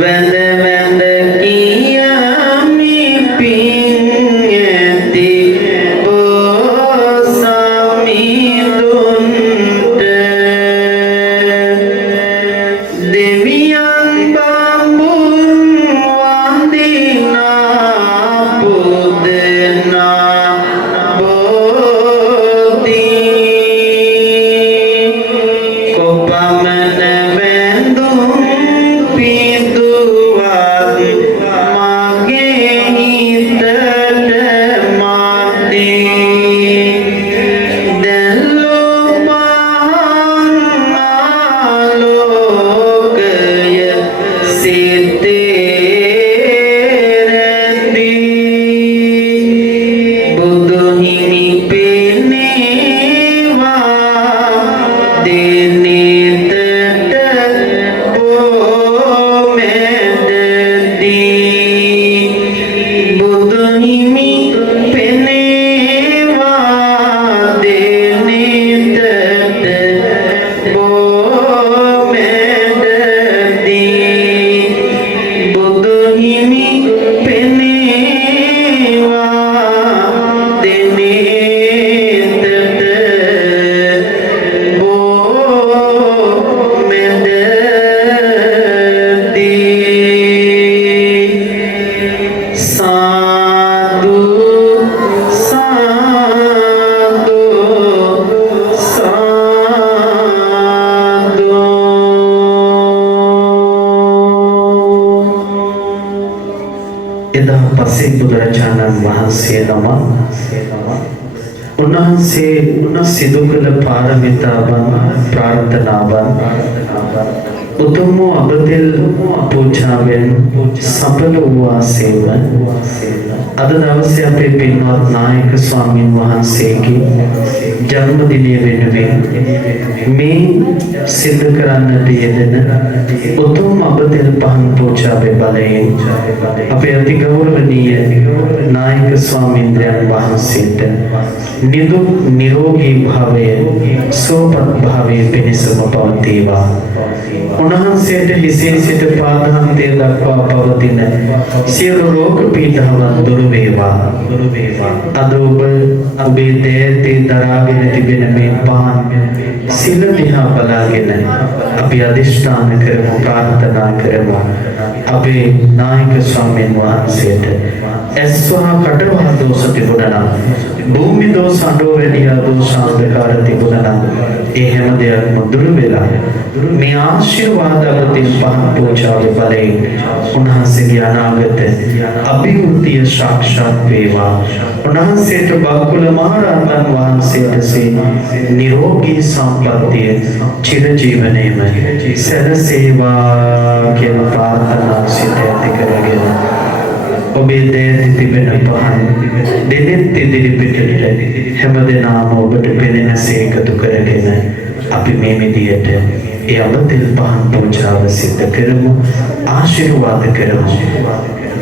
වැඳ වැඳ කියමි පින් ඇති බෝසමිඳුන්ට දෙවියන් බඹුන් වන්දිනා පුදනා බෝධි කොපමණ වැඳුම් පිදුවත් මගේ හිතට මතේ දැල්ලෝ පහන් ආලෝකය සිතේ රැඳී බුදුහිමි පෙනේවා දෙනෙතට බොමැදදී බුදුහිමි පෙනේවා දෙනෙතට බොමැදදී බුදුහිමි පෙනේවා දෙනෙතට බොමැදදී සාදු සාදු සාදු එදා පසේ බුදුරජාණන් වහන්සේ නම උන්වහන්සේ සිදු කළ පාරමිතාවන් ප්‍රාර්ථනාවන් උතුම් වූ අබදෙල් පූජාවෙන් සඵල වූ ආසේව අද දවසේ අපේ පින්වත් නායක ස්වාමීන් වහන්සේගේ ජන්මදිනය වෙනුවෙන් මේ සිදු කරන්නට යෙදෙන උතුම් අබදෙල් පහන් පූජාවේ බලයෙන් අපේ අති ගෞරවනීය නායක ස්වාමීන් වහන්සේට නිදුක් නිරෝගී භාවය සුවපත් භාවය පිණිසම පවතිවා. උන්වහන්සේට හිසේ සිට පාදාන්තය දක්වා පවතින සියලු රෝග පීඩාවන් දුරු වේවා. අද ඔබේ දෑතේ දරාගෙන තිබෙන මේ පහන් සිල් දිහා බලාගෙන අපි අධිෂ්ඨාන කරමු, ප්‍රාර්ථනා කරමු. අපේ නායක ස්වාමීන් වහන්සේට ඇස්වා කටවහ දෝෂ තිබුණා නම්, භූමි දෝෂ, අඬෝ වැඩියා දෝෂ, අන්ධකාර තිබුණා නම් ඒ හැම දෙයක්ම දුරු වෙලා මේ ආශිර්වාද අපතින් පහන් පූජාවේ බලයෙන් උන්වහන්සේගේ අනාගත අභිවෘද්ධිය සාක්ෂාත් වේවා. උන්වහන්සේට බකුල මහරහතන් වහන්සේට නිරෝගී සම්පන්නිය චිරජීවනයේම සැලසේවා කියන ප්‍රාර්ථනාව සිත ඇති කරගෙන ඔබේ දේහයේ තිබෙන පහන් දෙනෙත් ඉදිරිපිටට හැමදෙනාම ඔබට පෙනෙනසේ එකතු කරගෙන අපි මේ විදියට ඒ අමතෙල් පහන් පූජාව සිදු කරමු. ආශිර්වාද කරමු.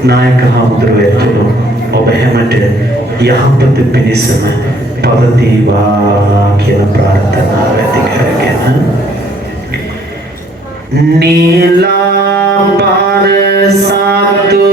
නායක හමුදුරුවෝ ඇතුළු ඔබ හැමට යහපත පිණිසම පවතිවා කියන ප්‍රාර්ථනාව ඇති කරගෙන නීලා පාරසතු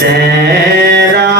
Serado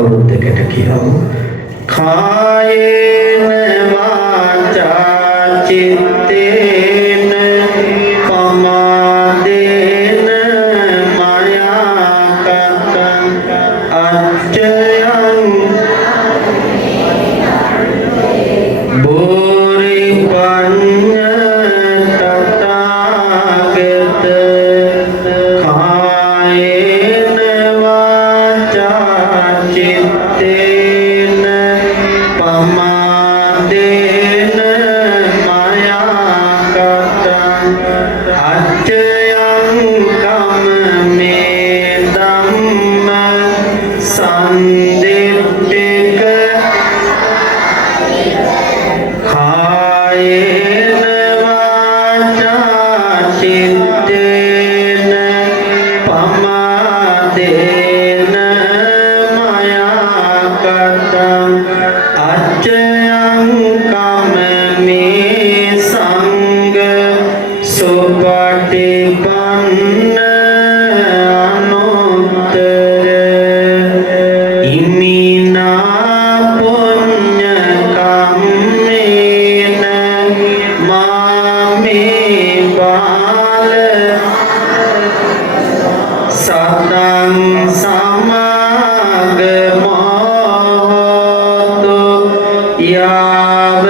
කවුරුත් දෙකට කියමු. කායේන වාචා චිත්තේන පමාදේන මයා කතං අච්චයං බෝරිපඤ්ඤ තථාගත කායේන වාචා චිත්තේන පමාදේන මයා කතං අච්චයං කම්මේ ධම්ම සම්දිට්ඨික කායේන වාචා චිත්තේන පමාදේන මයා කතං අච්චයං කම්මේ සංඝ සුපටිපන්න අනුත්තර ඉමිනා පුඤ්ඤ කම්මේන මාමේ බාල සතං සමාගමෝතු යාව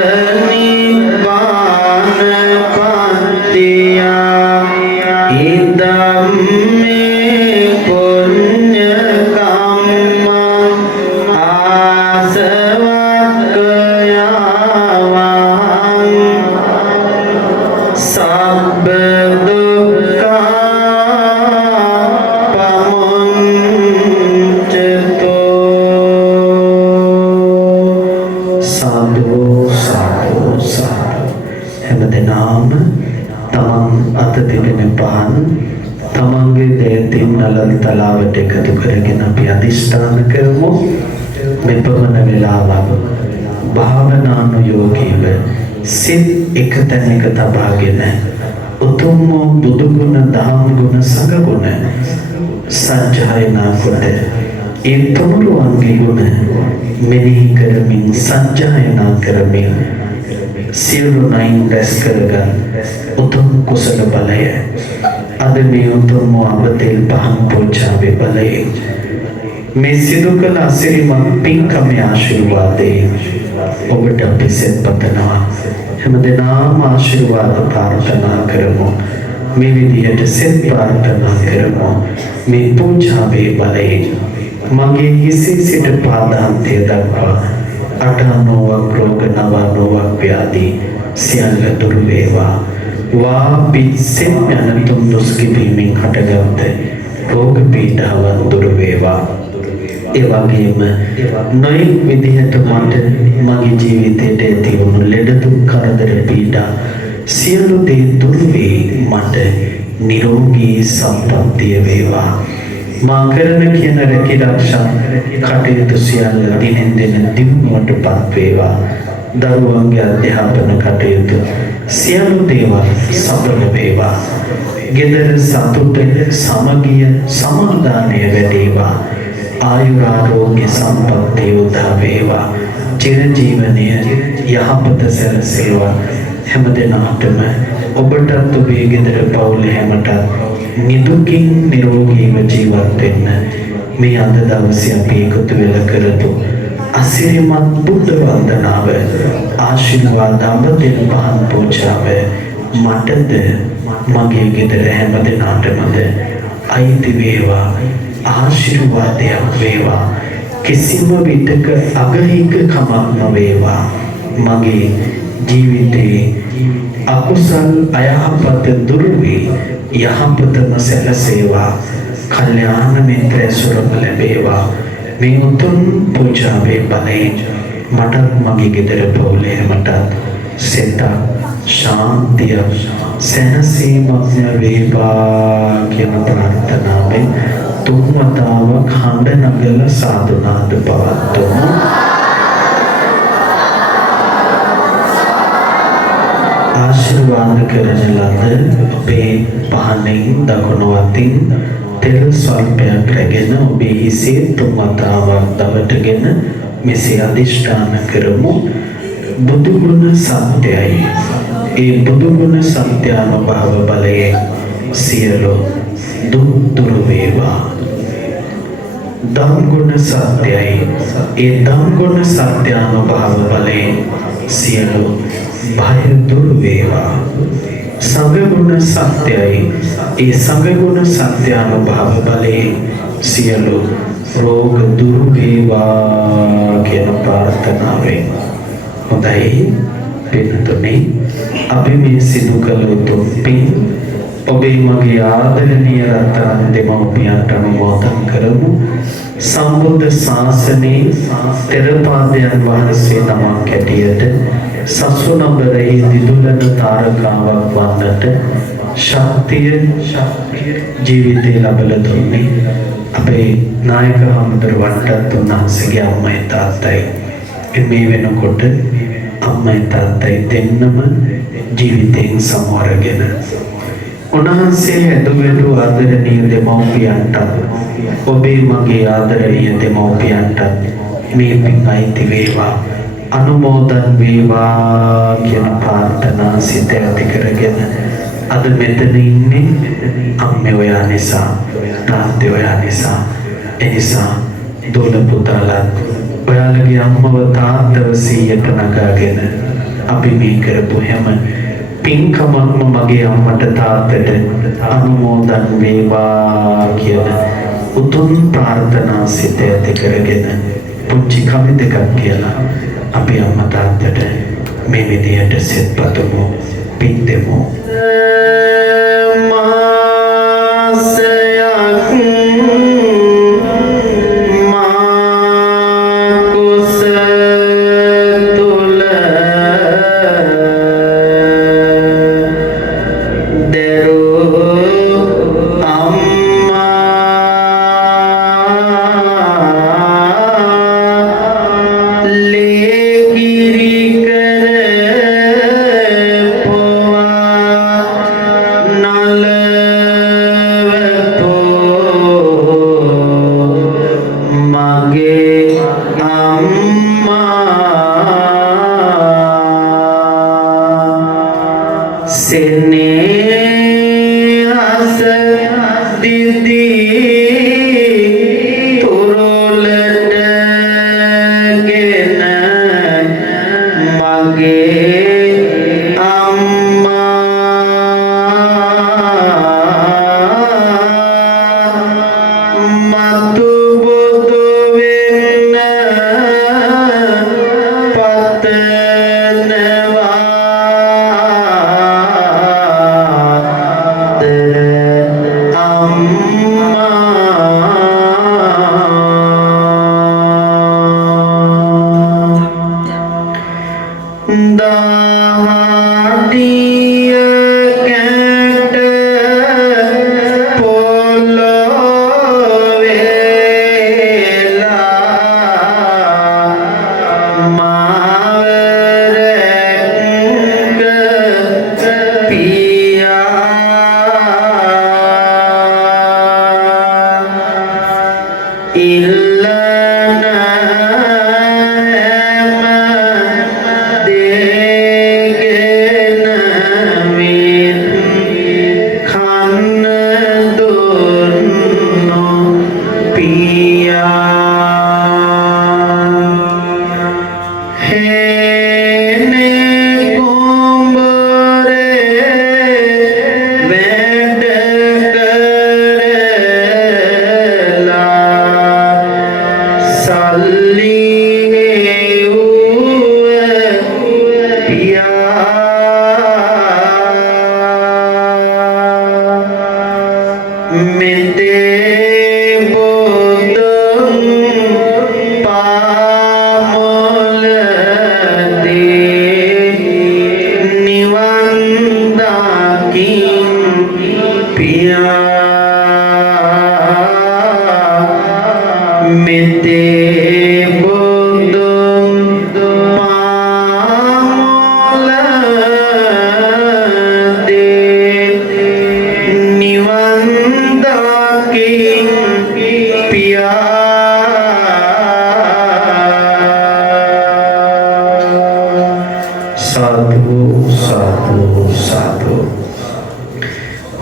නිබ්බාන පත්තියා ඉදම්මේ පුඤ්ඤ කම්මං ආසවක්ඛයාවං සබ්බ දුක්ඛා පමුඤ්චතෝ. සාදු සාදු සාදු. හැමදෙනාම තමන් අත තිබෙන පහන් තමන්ගේ දෑතින් නලල් තලාවට එකතු කරගෙන අපි අධිෂ්ඨාන කරමු. මෙපමණ වෙලාවක් භාවනානුයෝගීව සිත් එක තැනක තබාගෙන උතුම් වූ බුදු ගුණ, දහම් ගුණ, සංඝ ගුණ සජ්ජායනා කොට ඒ තුනුරුවන්ගේ ගුණ මෙනෙහි කරමින් සජ්ජායනා කරමින් සියලු නයින් රැස් කරගත් උතුම් කුසල බලය අද මේ උතුම් අවතෙල් පහන් පූජාවේ බලයෙන් මේ සිදු කළ අසිරිමත් පින්කමේ ආශිර්වාදයෙන් ඔබට අපි සෙත් පතනවා. හැමදෙනාම ආශිර්වාද ප්‍රාර්ථනා කරමු. මේ විදිහට සෙත් ප්‍රාර්ථනා කරමු. මේ පූජාවේ බලයෙන් මගේ හිසේ සිට පාදාන්තය දක්වා 89ක් රෝග 99ක් ව්‍යාධි සියල්ල දුරු වේවා. වා පිස්සෙන් යන තුන් දොස් කිපීමෙන් හටගත් රෝග පීඩාවන් දුරු වේවා. ඒ වගේම නොයෙක් විදිහට මට මගේ ජීවිතයට ඇති වුණු ලෙඩ දුක් කරදර පීඩා සියලු දේ දුරු වේ. මට නිරෝගී සම්පන්නිය වේවා. මා කරන කියන රැකිරක්ෂා කටයුතු සියල්ල දිනෙන් දින දියුණුවටපත් වේවා. දරුවන්ගේ අධ්‍යාපන කටයුතු සියලු දේවල් සඵල වේවා. ගෙදර සතුට, සමගිය, සමාදානය වැඩේවා. ආයුරාරෝග්‍ය සම්පන්නිය උදා වේවා. චිරජීවනය යහපත සැලසේවා. හැමදෙනාටම ඔබටත් ඔබේ ගෙදර පවුලේ හැමටත් නිදුකින් නිරෝගීව ජීවත් වෙන්න මේ අද දවසේ අපි එකතු වෙලා කරපු අසිරිමත් බුද්ධ වන්දනාව ආශිර්වාද අමතෙන් පහන් පූජාව මටද මගේ ගෙදර හැමදෙනාටමද අයිති වේවා. ආශිර්වාදයක් වේවා. කිසිම විටක අගහික කමක් නොවේවා. මගේ ජීවිතේ අකුසල් අයහපත දුරු වේ. යහපතම සැලසේවා. කල්යාණ මිත්‍ර සුරම ලැබේවා. මේ උතුම් පූජාවේ බලයෙන් මටත් මගේ ගෙදර පවුලේ හැමටත් සිතක් ශාන්තිය සැනසීමක් වේවා කියන ප්‍රාර්ථනාවෙන් තුන් වතාවක් හඬ නගලා සාදුනාද පවත්වමු. ආශිර්වාද කරන ලද අපේ පහනෙන් දකුණු අතින් තෙල් ස්වල්පයක් රැගෙන ඔබේ හිසේ 3 වතාවක් දවටගෙන මෙසේ අධිෂ්ඨාන කරමු. බුදු ගුණ සත්‍යයි. ඒ බුදු ගුණ සත්‍යානුභව බලයෙන් සියලු දුක් දුරු වේවා. ධම් ගුණ සත්‍යයි. ඒ ධම් ගුණ සත්‍යානුභව බලයෙන් සියලු භය දුරු වේවා. සංඝ ගුණ සත්‍යයි. ඒ සංඝ ගුණ සත්‍යානුභව බලයෙන් සියලු රෝග දුරු වේවා කියන ප්‍රාර්ථනාවෙන් හොඳයි පින්තුනි, අපි මේ සිදු කළ උතුම් පින් ඔබේ මගේ ආදරණීය රත්තරන් දෙමව්පියන්ට අනුමෝදන් කරමු. සම්බුද්ධ ශාසනයේ තෙරපාදයන් වහන්සේ නමක් ඇටියට සසුනබරෙහි දිදුලන තාරකාවක් වන්නට ශක්තිය ජීවිතේ ලැබලා දුන්නේ අපේ නායක හමුදුරවන්ටත් උන්වහන්සේගේ අම්මයි තාත්තයි. මේ වෙනකොට අම්මයි තාත්තයි දෙන්නම ජීවිතයෙන් සමවරගෙන උන්වහන්සේ හැදුවෙඩු ආදරණීය දෙමව්පියන්ට ඔබේ මගේ ආදරණීය දෙමව්පියන්ට මේ පින් අයිති වේවා, අනුමෝදන් වේවා කියන ප්‍රාර්ථනා සිත ඇති කරගෙන අද මෙතන ඉන්නේ අම්මේ ඔයා නිසා, තාත්තේ ඔයා නිසා. එනිසා දොළ පුතාලත් ඔයාලගේ අම්මව තාත්තව සිහියට නගාගෙන අපි මේ කරපු හැම පින්කමක්ම මගේ අම්මට තාත්තට අනුමෝදන් වේවා කියන උතුම් ප්‍රාර්ථනා සිත ඇති කරගෙන පුංචි කවි දෙකක් කියලා අපි අම්මා තාත්තට මේ විදියට සෙත්පතුමු, පින් දෙමු.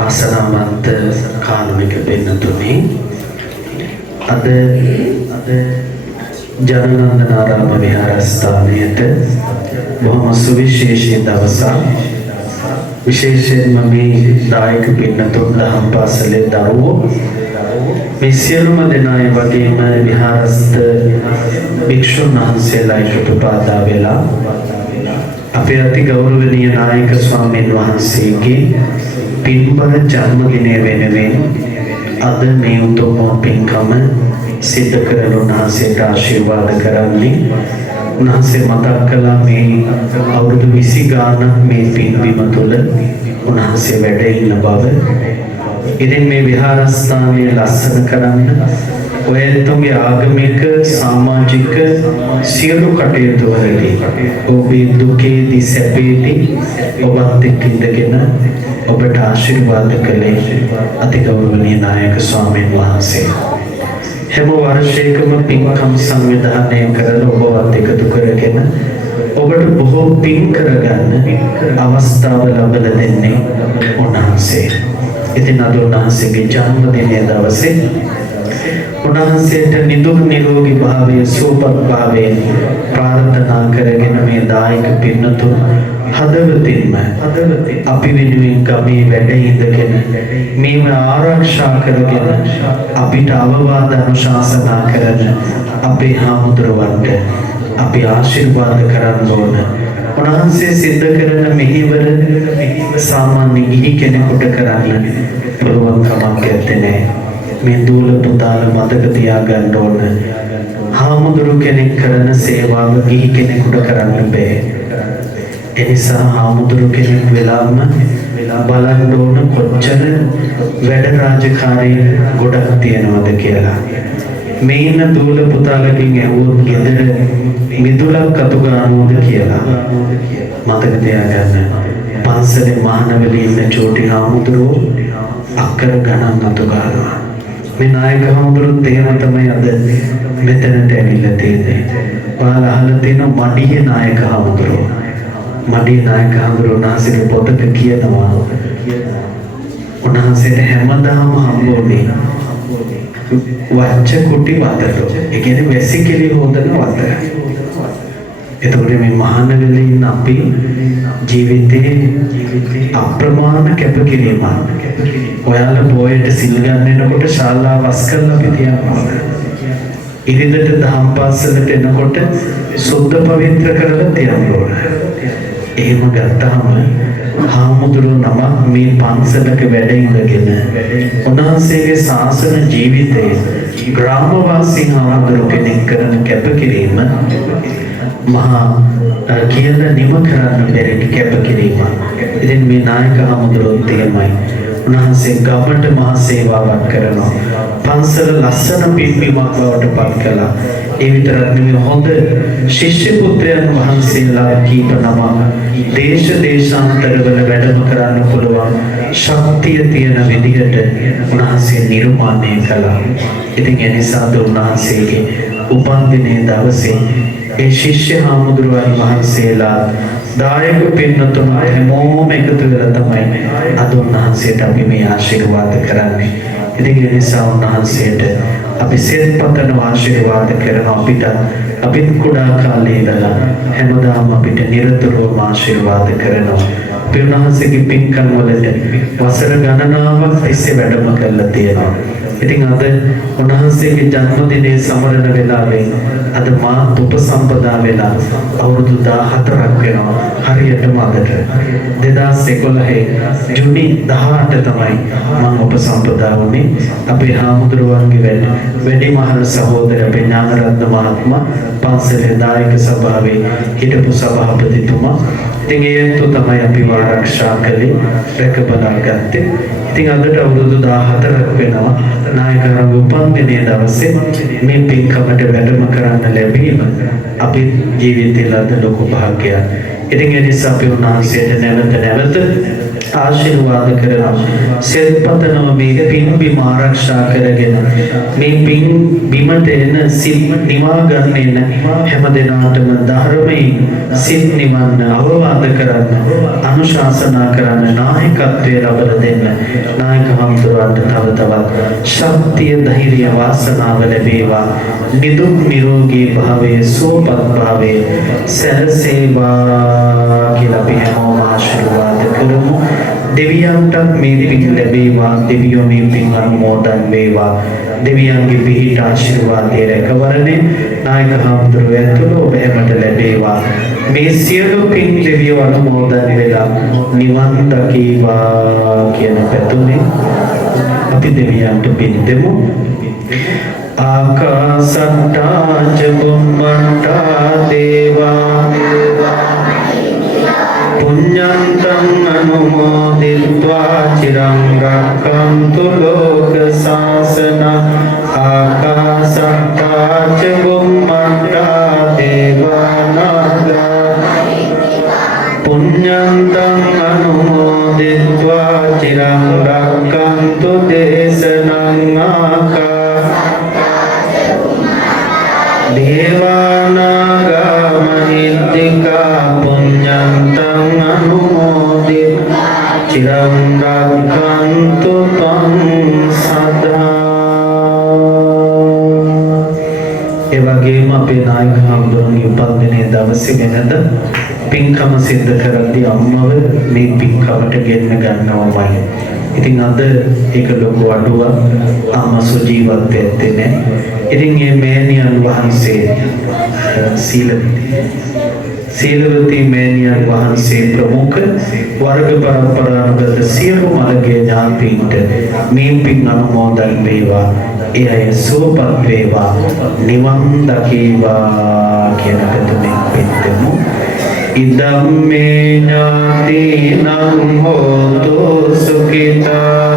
වාසනාවන්ත කාර්මික පින්නතුනි අද ජනනන්දනාරාම විහාරස්ථානයට බොහොම සුවිශේෂී දවසක්. විශේෂයෙන්ම මේ දායක පින්නතුන් දහම් පාසලේ දරුවෝ මේ සියලුම දෙනා වගේම විහාරස්ථ භික්ෂුන් වහන්සේලා එකතු පාදා වෙලා අපේ අති ගෞරවනීය නායක ස්වාමීන් වහන්සේගේ පින්බර ජන්මදිනය වෙනුවෙන් අද මේ උතුම් පින්කම සිද්ධ කරන උන්වහන්සේට ආශිර්වාද කරන්නේ. උන්වහන්සේ මතක් කළා මේ අවුරුදු 20 ගානක් මේ පින්බිම තුළ උන්වහන්සේ වැඩ ඉන්න බව. ඉතින් මේ විහාරස්ථානය ලස්සන කරන්න ඔයතුන්ගේ ආගමික සමාජික සියලු කටයුතු වලදී ඔබේ දුකේදී සැපේදී ඔබත් එක්ක ඉඳගෙන ඔබට ආශිර්වාද කළේ අති ගෞරවනීය නායක ස්වාමීන් වහන්සේ. හැම වර්ෂයකම පින්කම් සංවිධානය කරලා ඔබවත් එකතු කරගෙන ඔබට බොහෝ පින් කරගන්න අවස්ථාව ලබා දෙන්නේ උන්වහන්සේ. ඉතින් අද උන්වහන්සේගේ ජන්මදිනය දවසේ උන්වහන්සේට නිදුක් නිරෝගී භාවය සුවපත් භාවය ප්‍රාර්ථනා කරගෙන මේ දායක පින්නතුන් හදවතින්ම අපි වෙනුවෙන් ගමේ වැඩ ඉඳගෙන මේව ආරක්ෂා කරගෙන අපිට අවවාද අනුශාසනා කරන අපේ හාමුදුරුවන්ට අපි ආශිර්වාද කරන්න ඕන. උන්වහන්සේ සිද්ධ කරන මෙහෙවර සාමාන්‍ය ගිහි කෙනෙකුට කරන්න පුළුවන් කමක් නැත්තේ. මේ දූල පුතාල මතක තියාගන්න ඕන. හාමුදුරු කෙනෙක් කරන සේවාව ගිහි කෙනෙකුට කරන්න බෑ. එනිසා හාමුදුරු කෙනෙක් වෙලාම බලන්න ඕන කොච්චර වැඩ රාජකාරී ගොඩක් තියෙනවද කියලා. මේ ඉන්න දූල පුතාලකින් ඇහුවොත් ගෙදර මිදුලක් අතු ගන්නවද කියලා මතක තියාගන්න. පන්සලේ මහානවලේ ඉන්න චෝටි හාමුදුරුවෝ අක්කර ගණන් අතු ගන්නවා. මේ නායක හාමුදුරුවෝ තේරෙන තමයි අද මෙතනට ඇවිල්ලා තියෙන්නේ. ඔයාලා අහලා තියෙන මඩියේ නායක හාමුදුරුවෝ. මඩියේ නායක හාමුදුරුවෝ උන්වහන්සේගේ පොතක කියනවා උන්වහන්සේට හැමදාම හම්බුනේ වච්ච කුටි වතර. ඒ කියන්නේ වැසිකිලි හොදන වතර. එතකොට මේ මහානගරේ ඉන්න අපි ජීවිතේ අප්‍රමාණ කැපකිරීමක්. ඔයාලා පොයට සිල් ගන්නකොට ශාලාව වස් කරලා අපි තියනවා. ඉරිදට දහම් පාසලට එනකොට සුද්ධ පවිත්‍ර කරලා තියනවා. එහෙම ගත්තාම හාමුදුරුවෝ නම මේ පන්සලක වැඩ ඉඳගෙන උන්වහන්සේගේ ශාසන ජීවිතයේ ග්‍රාමවාසී හාමුදුරුවෝ කෙනෙක් කරන කැපකිරීම මහා කියලා නිම කරන්න බැරි කැපකිරීම. ඉතින් මේ නායක හාමුදුරුවෝ තමයි උන්වහන්සේ ගමට මහා සේවාවක් කරනවා. පන්සල ලස්සන පින්බිමක් බවට පත් කළා. ඒ විතරක් නෙමෙයි හොඳ ශිෂ්‍ය පුත්‍රයන් වහන්සේලා කීප නමක් දේශ දේශාන්තරවල වැඩම කරන්න පුළුවන් ශක්තිය තියෙන විදිහට උන්වහන්සේ නිර්මාණය කළා. ඉතින් ඒ නිසා උන්වහන්සේගේ උපන්දිනයේ දවසේ ඒ ශිෂ්‍ය හාමුදුරුවන් වහන්සේලා දායක පින්නතුන් හැමෝම එකතු වෙලා තමයි අද උන්වහන්සේට අපි මේ ආශිර්වාද කරන්නේ. ඉතින් ඒ නිසා උන්වහන්සේට අපි සෙත්පතන ආශිර්වාද කරන අපිට කුඩා කාලේ ඉඳලා හැමදාම අපිට නිරතුරුවම ආශිර්වාද කරනවා. අපි උන්වහන්සේගේ පින්කම් වලට වසර ගණනාවක් තිස්සේ වැඩම කරලා තියෙනවා. ඉතින් අද උන්වහන්සේගේ ජන්මදිනයේ සමරන වෙලාවේ අද මාත් උපසම්පදා වෙලා අවුරුදු 14ක් වෙනවා. හරියටම අදට 2011 ජූනි 18 තමයි මම උපසම්පදා වුණේ. අපේ හාමුදුරුවන්ගේ වැඩිමහල් සහෝදර අපේ ඥානරත්න මහත්මයා පන්සලේ දායක සභාවේ හිටපු සභාපතිතුමා. ඉතින් ඒත් තමයි අපි ආරක්ෂා කළේ රැක බලා ගත්තේ. ඉතින් අදට අවුරුදු 14ක් වෙනවා නායකයන්ගේ උපන්දිනයේ දවසේ මේ පින්කමට වැඩම කරන්න ලැබීම අපේ ජීවිතේ ලද ලොකු භාග්‍යයක්. ඉතින් ඒ නිසා අපි උන්වහන්සේට නැවත ආශිර්වාද කරනවා. සෙල්පතනම මේ පින් බිම ආරක්ෂා කරගෙන මේ පින් බිමට එන සිල් නිවා ගන්න එන හැම දිනාටම ධර්මයෙන් සිල් නිවන්න අවවාද කරන්න, අනුශාසනා කරන්න, නායකත්වයේ ලබා දෙන්න. නායක හමුදුරන්ට තව තවත් ශක්තිය, ධෛර්ය, වාසනාව ලැබේවා. නිදුක් නිරෝගී භාවයේ සුවපත් භාවයේ සැලසේවා කියලා අපි හැමෝම ආශිර්වාද කරමු. දෙවියන්ට මේ පින් ලැබේවා. දෙවියෝ මේ පින් අනුමෝදන් වේවා. දෙවියන්ගේ පිහිට ආශිර්වාදයේ රැකවරණේ නායක හමුදුරුවෝ ඇතුළු ඔබ හැමට ලැබේවා. මේ සියලු පින් දෙවියෝ අනුමෝදන් වෙලා නිවන් දකීවා කියන පැතුමේ අපි දෙවියන්ට පින් දෙමු. ආකාසට්ටා ච බුම්මට්ටා දේවා පුඤ්ඤන්තං අනුමෝදිत्वा චිරං රක්ඛන්තු ලෝක සාසනං. ආකාසට්ටා ච බුම්මට්ටා දේවා නාග පුඤ්ඤන්තං අනුමෝදිत्वा චිරං රක්ඛන්තු දේශනං. දේවානාගා මහිද්దికා පුඤ්ඤන්තං අනුමෝදිत्वा චිරං රක්ඛන්තු ත්වං සදා. ඒ වගේම අපේ නායක හමුදුරන්ගේ උපන්දිනයේ දවසේ වෙනද පින්කම සිද්ධ කරද්දී අම්මව මේ පින්කමට ගෙන්න ගන්නවමයි. ඉතින් අද ඒක ලොකු අඩුවක්. අම්මා සුජීවත් වෙන්නේ නැහැ. ඉතින් මේ මෑණියන් වහන්සේ සීලවතී මෑණියන් වහන්සේ ප්‍රමුඛ වර්ග පරම්පරාගත සියලු මළගේ ඥාතීන්ට මේ පින් අනුමෝදන් වේවා. ඒ අය සුවපත් වේවා, නිවන් දකීවා කියන කතුමින් පින් දෙමු. ඉදම්මේ ඥාතිනං හෝතු සුඛිතා.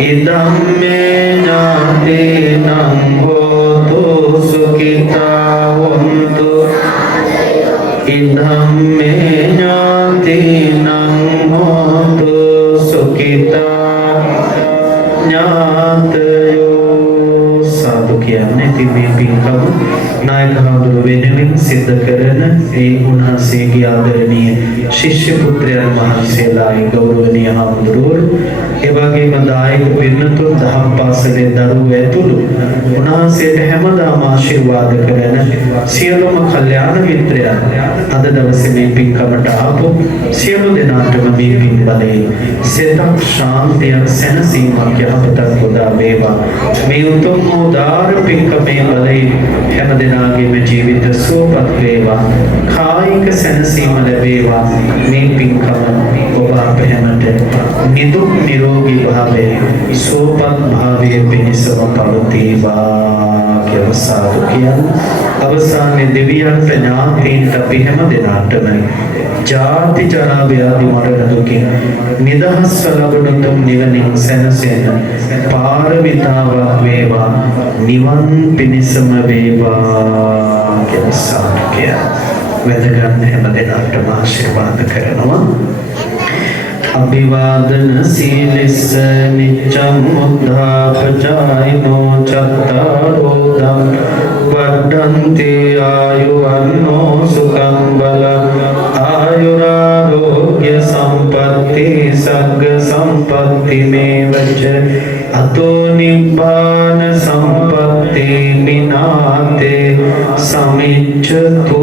ඉදම්මේ ඥාතිනං හෝතු සුඛිතා වന്തു. ඉදම්මේ ඥාතිනං හෝතු සුඛිතා ඥාතයෝ. සාදු කියන්නේ තිබේ පින්කම නායක හමුදුරුවෝ වෙනුවෙන් සිද්ධ කරන ඒ උන්වහන්සේගේ ආදරණීය ශිෂ්‍ය පුත්‍රයන් වහන්සේලායි ගෞරවනීය හමුදුරුවෝ. ඒ වගේම දායක පිරිනතුන් දහම් පාසලේ දරුවෝ ඇතුළු උන්වහන්සේට හැමදාම ආශිර්වාද කරන සියලුම කල්යාණ මිත්‍රයන් අද දවසේ මේ පින්කමට ආපු සියලු දෙනාටම මේ පින් බලයෙන් සිතක් ශාන්තියක්, සැනසීමක්, යහපතක් උදා වේවා. මේ උතුම් උදාර පින්කමේ බලයෙන් හැම දෙනාගේම ජීවිත සුවපත් වේවා, කායික සැනසීම ලැබේවා. මේ පින්කම ඔබ අප හැමට නිදුක් නිරෝගී භාවයේ සුවපත් භාවයේ පිණිසම පවතිවා කියලා සාදු කියන්නේ. අවසානයේ දෙවියන්ට ඥාතීන්ට අපි හැම දෙනාටම ජාති ජරා ව්‍යාධි මරණ දුකින් නිදහස් ලැබුණු තුම් නිවනින් සැනසෙන පාරමිතාවක් වේවා, නිවන් පිණිසම වේවා කියලා සාදු කියන්නේ. වැදගත් හැම දෙනාටම ආශිර්වාද කරනවා. අභිවාදන සීලස්ස නිච්ඡං මුද්ධාපචායිනෝ චත්තාරෝ ධම් වඩ්ඩන්ති ආයුවන්නෝ සුඛං බලං ආයුරාෝග්‍ය සම්පatti සග්ග සම්පatti මේවච අතෝ නිබ්බාන සම්පatti විනාතේ සමිච්ඡතු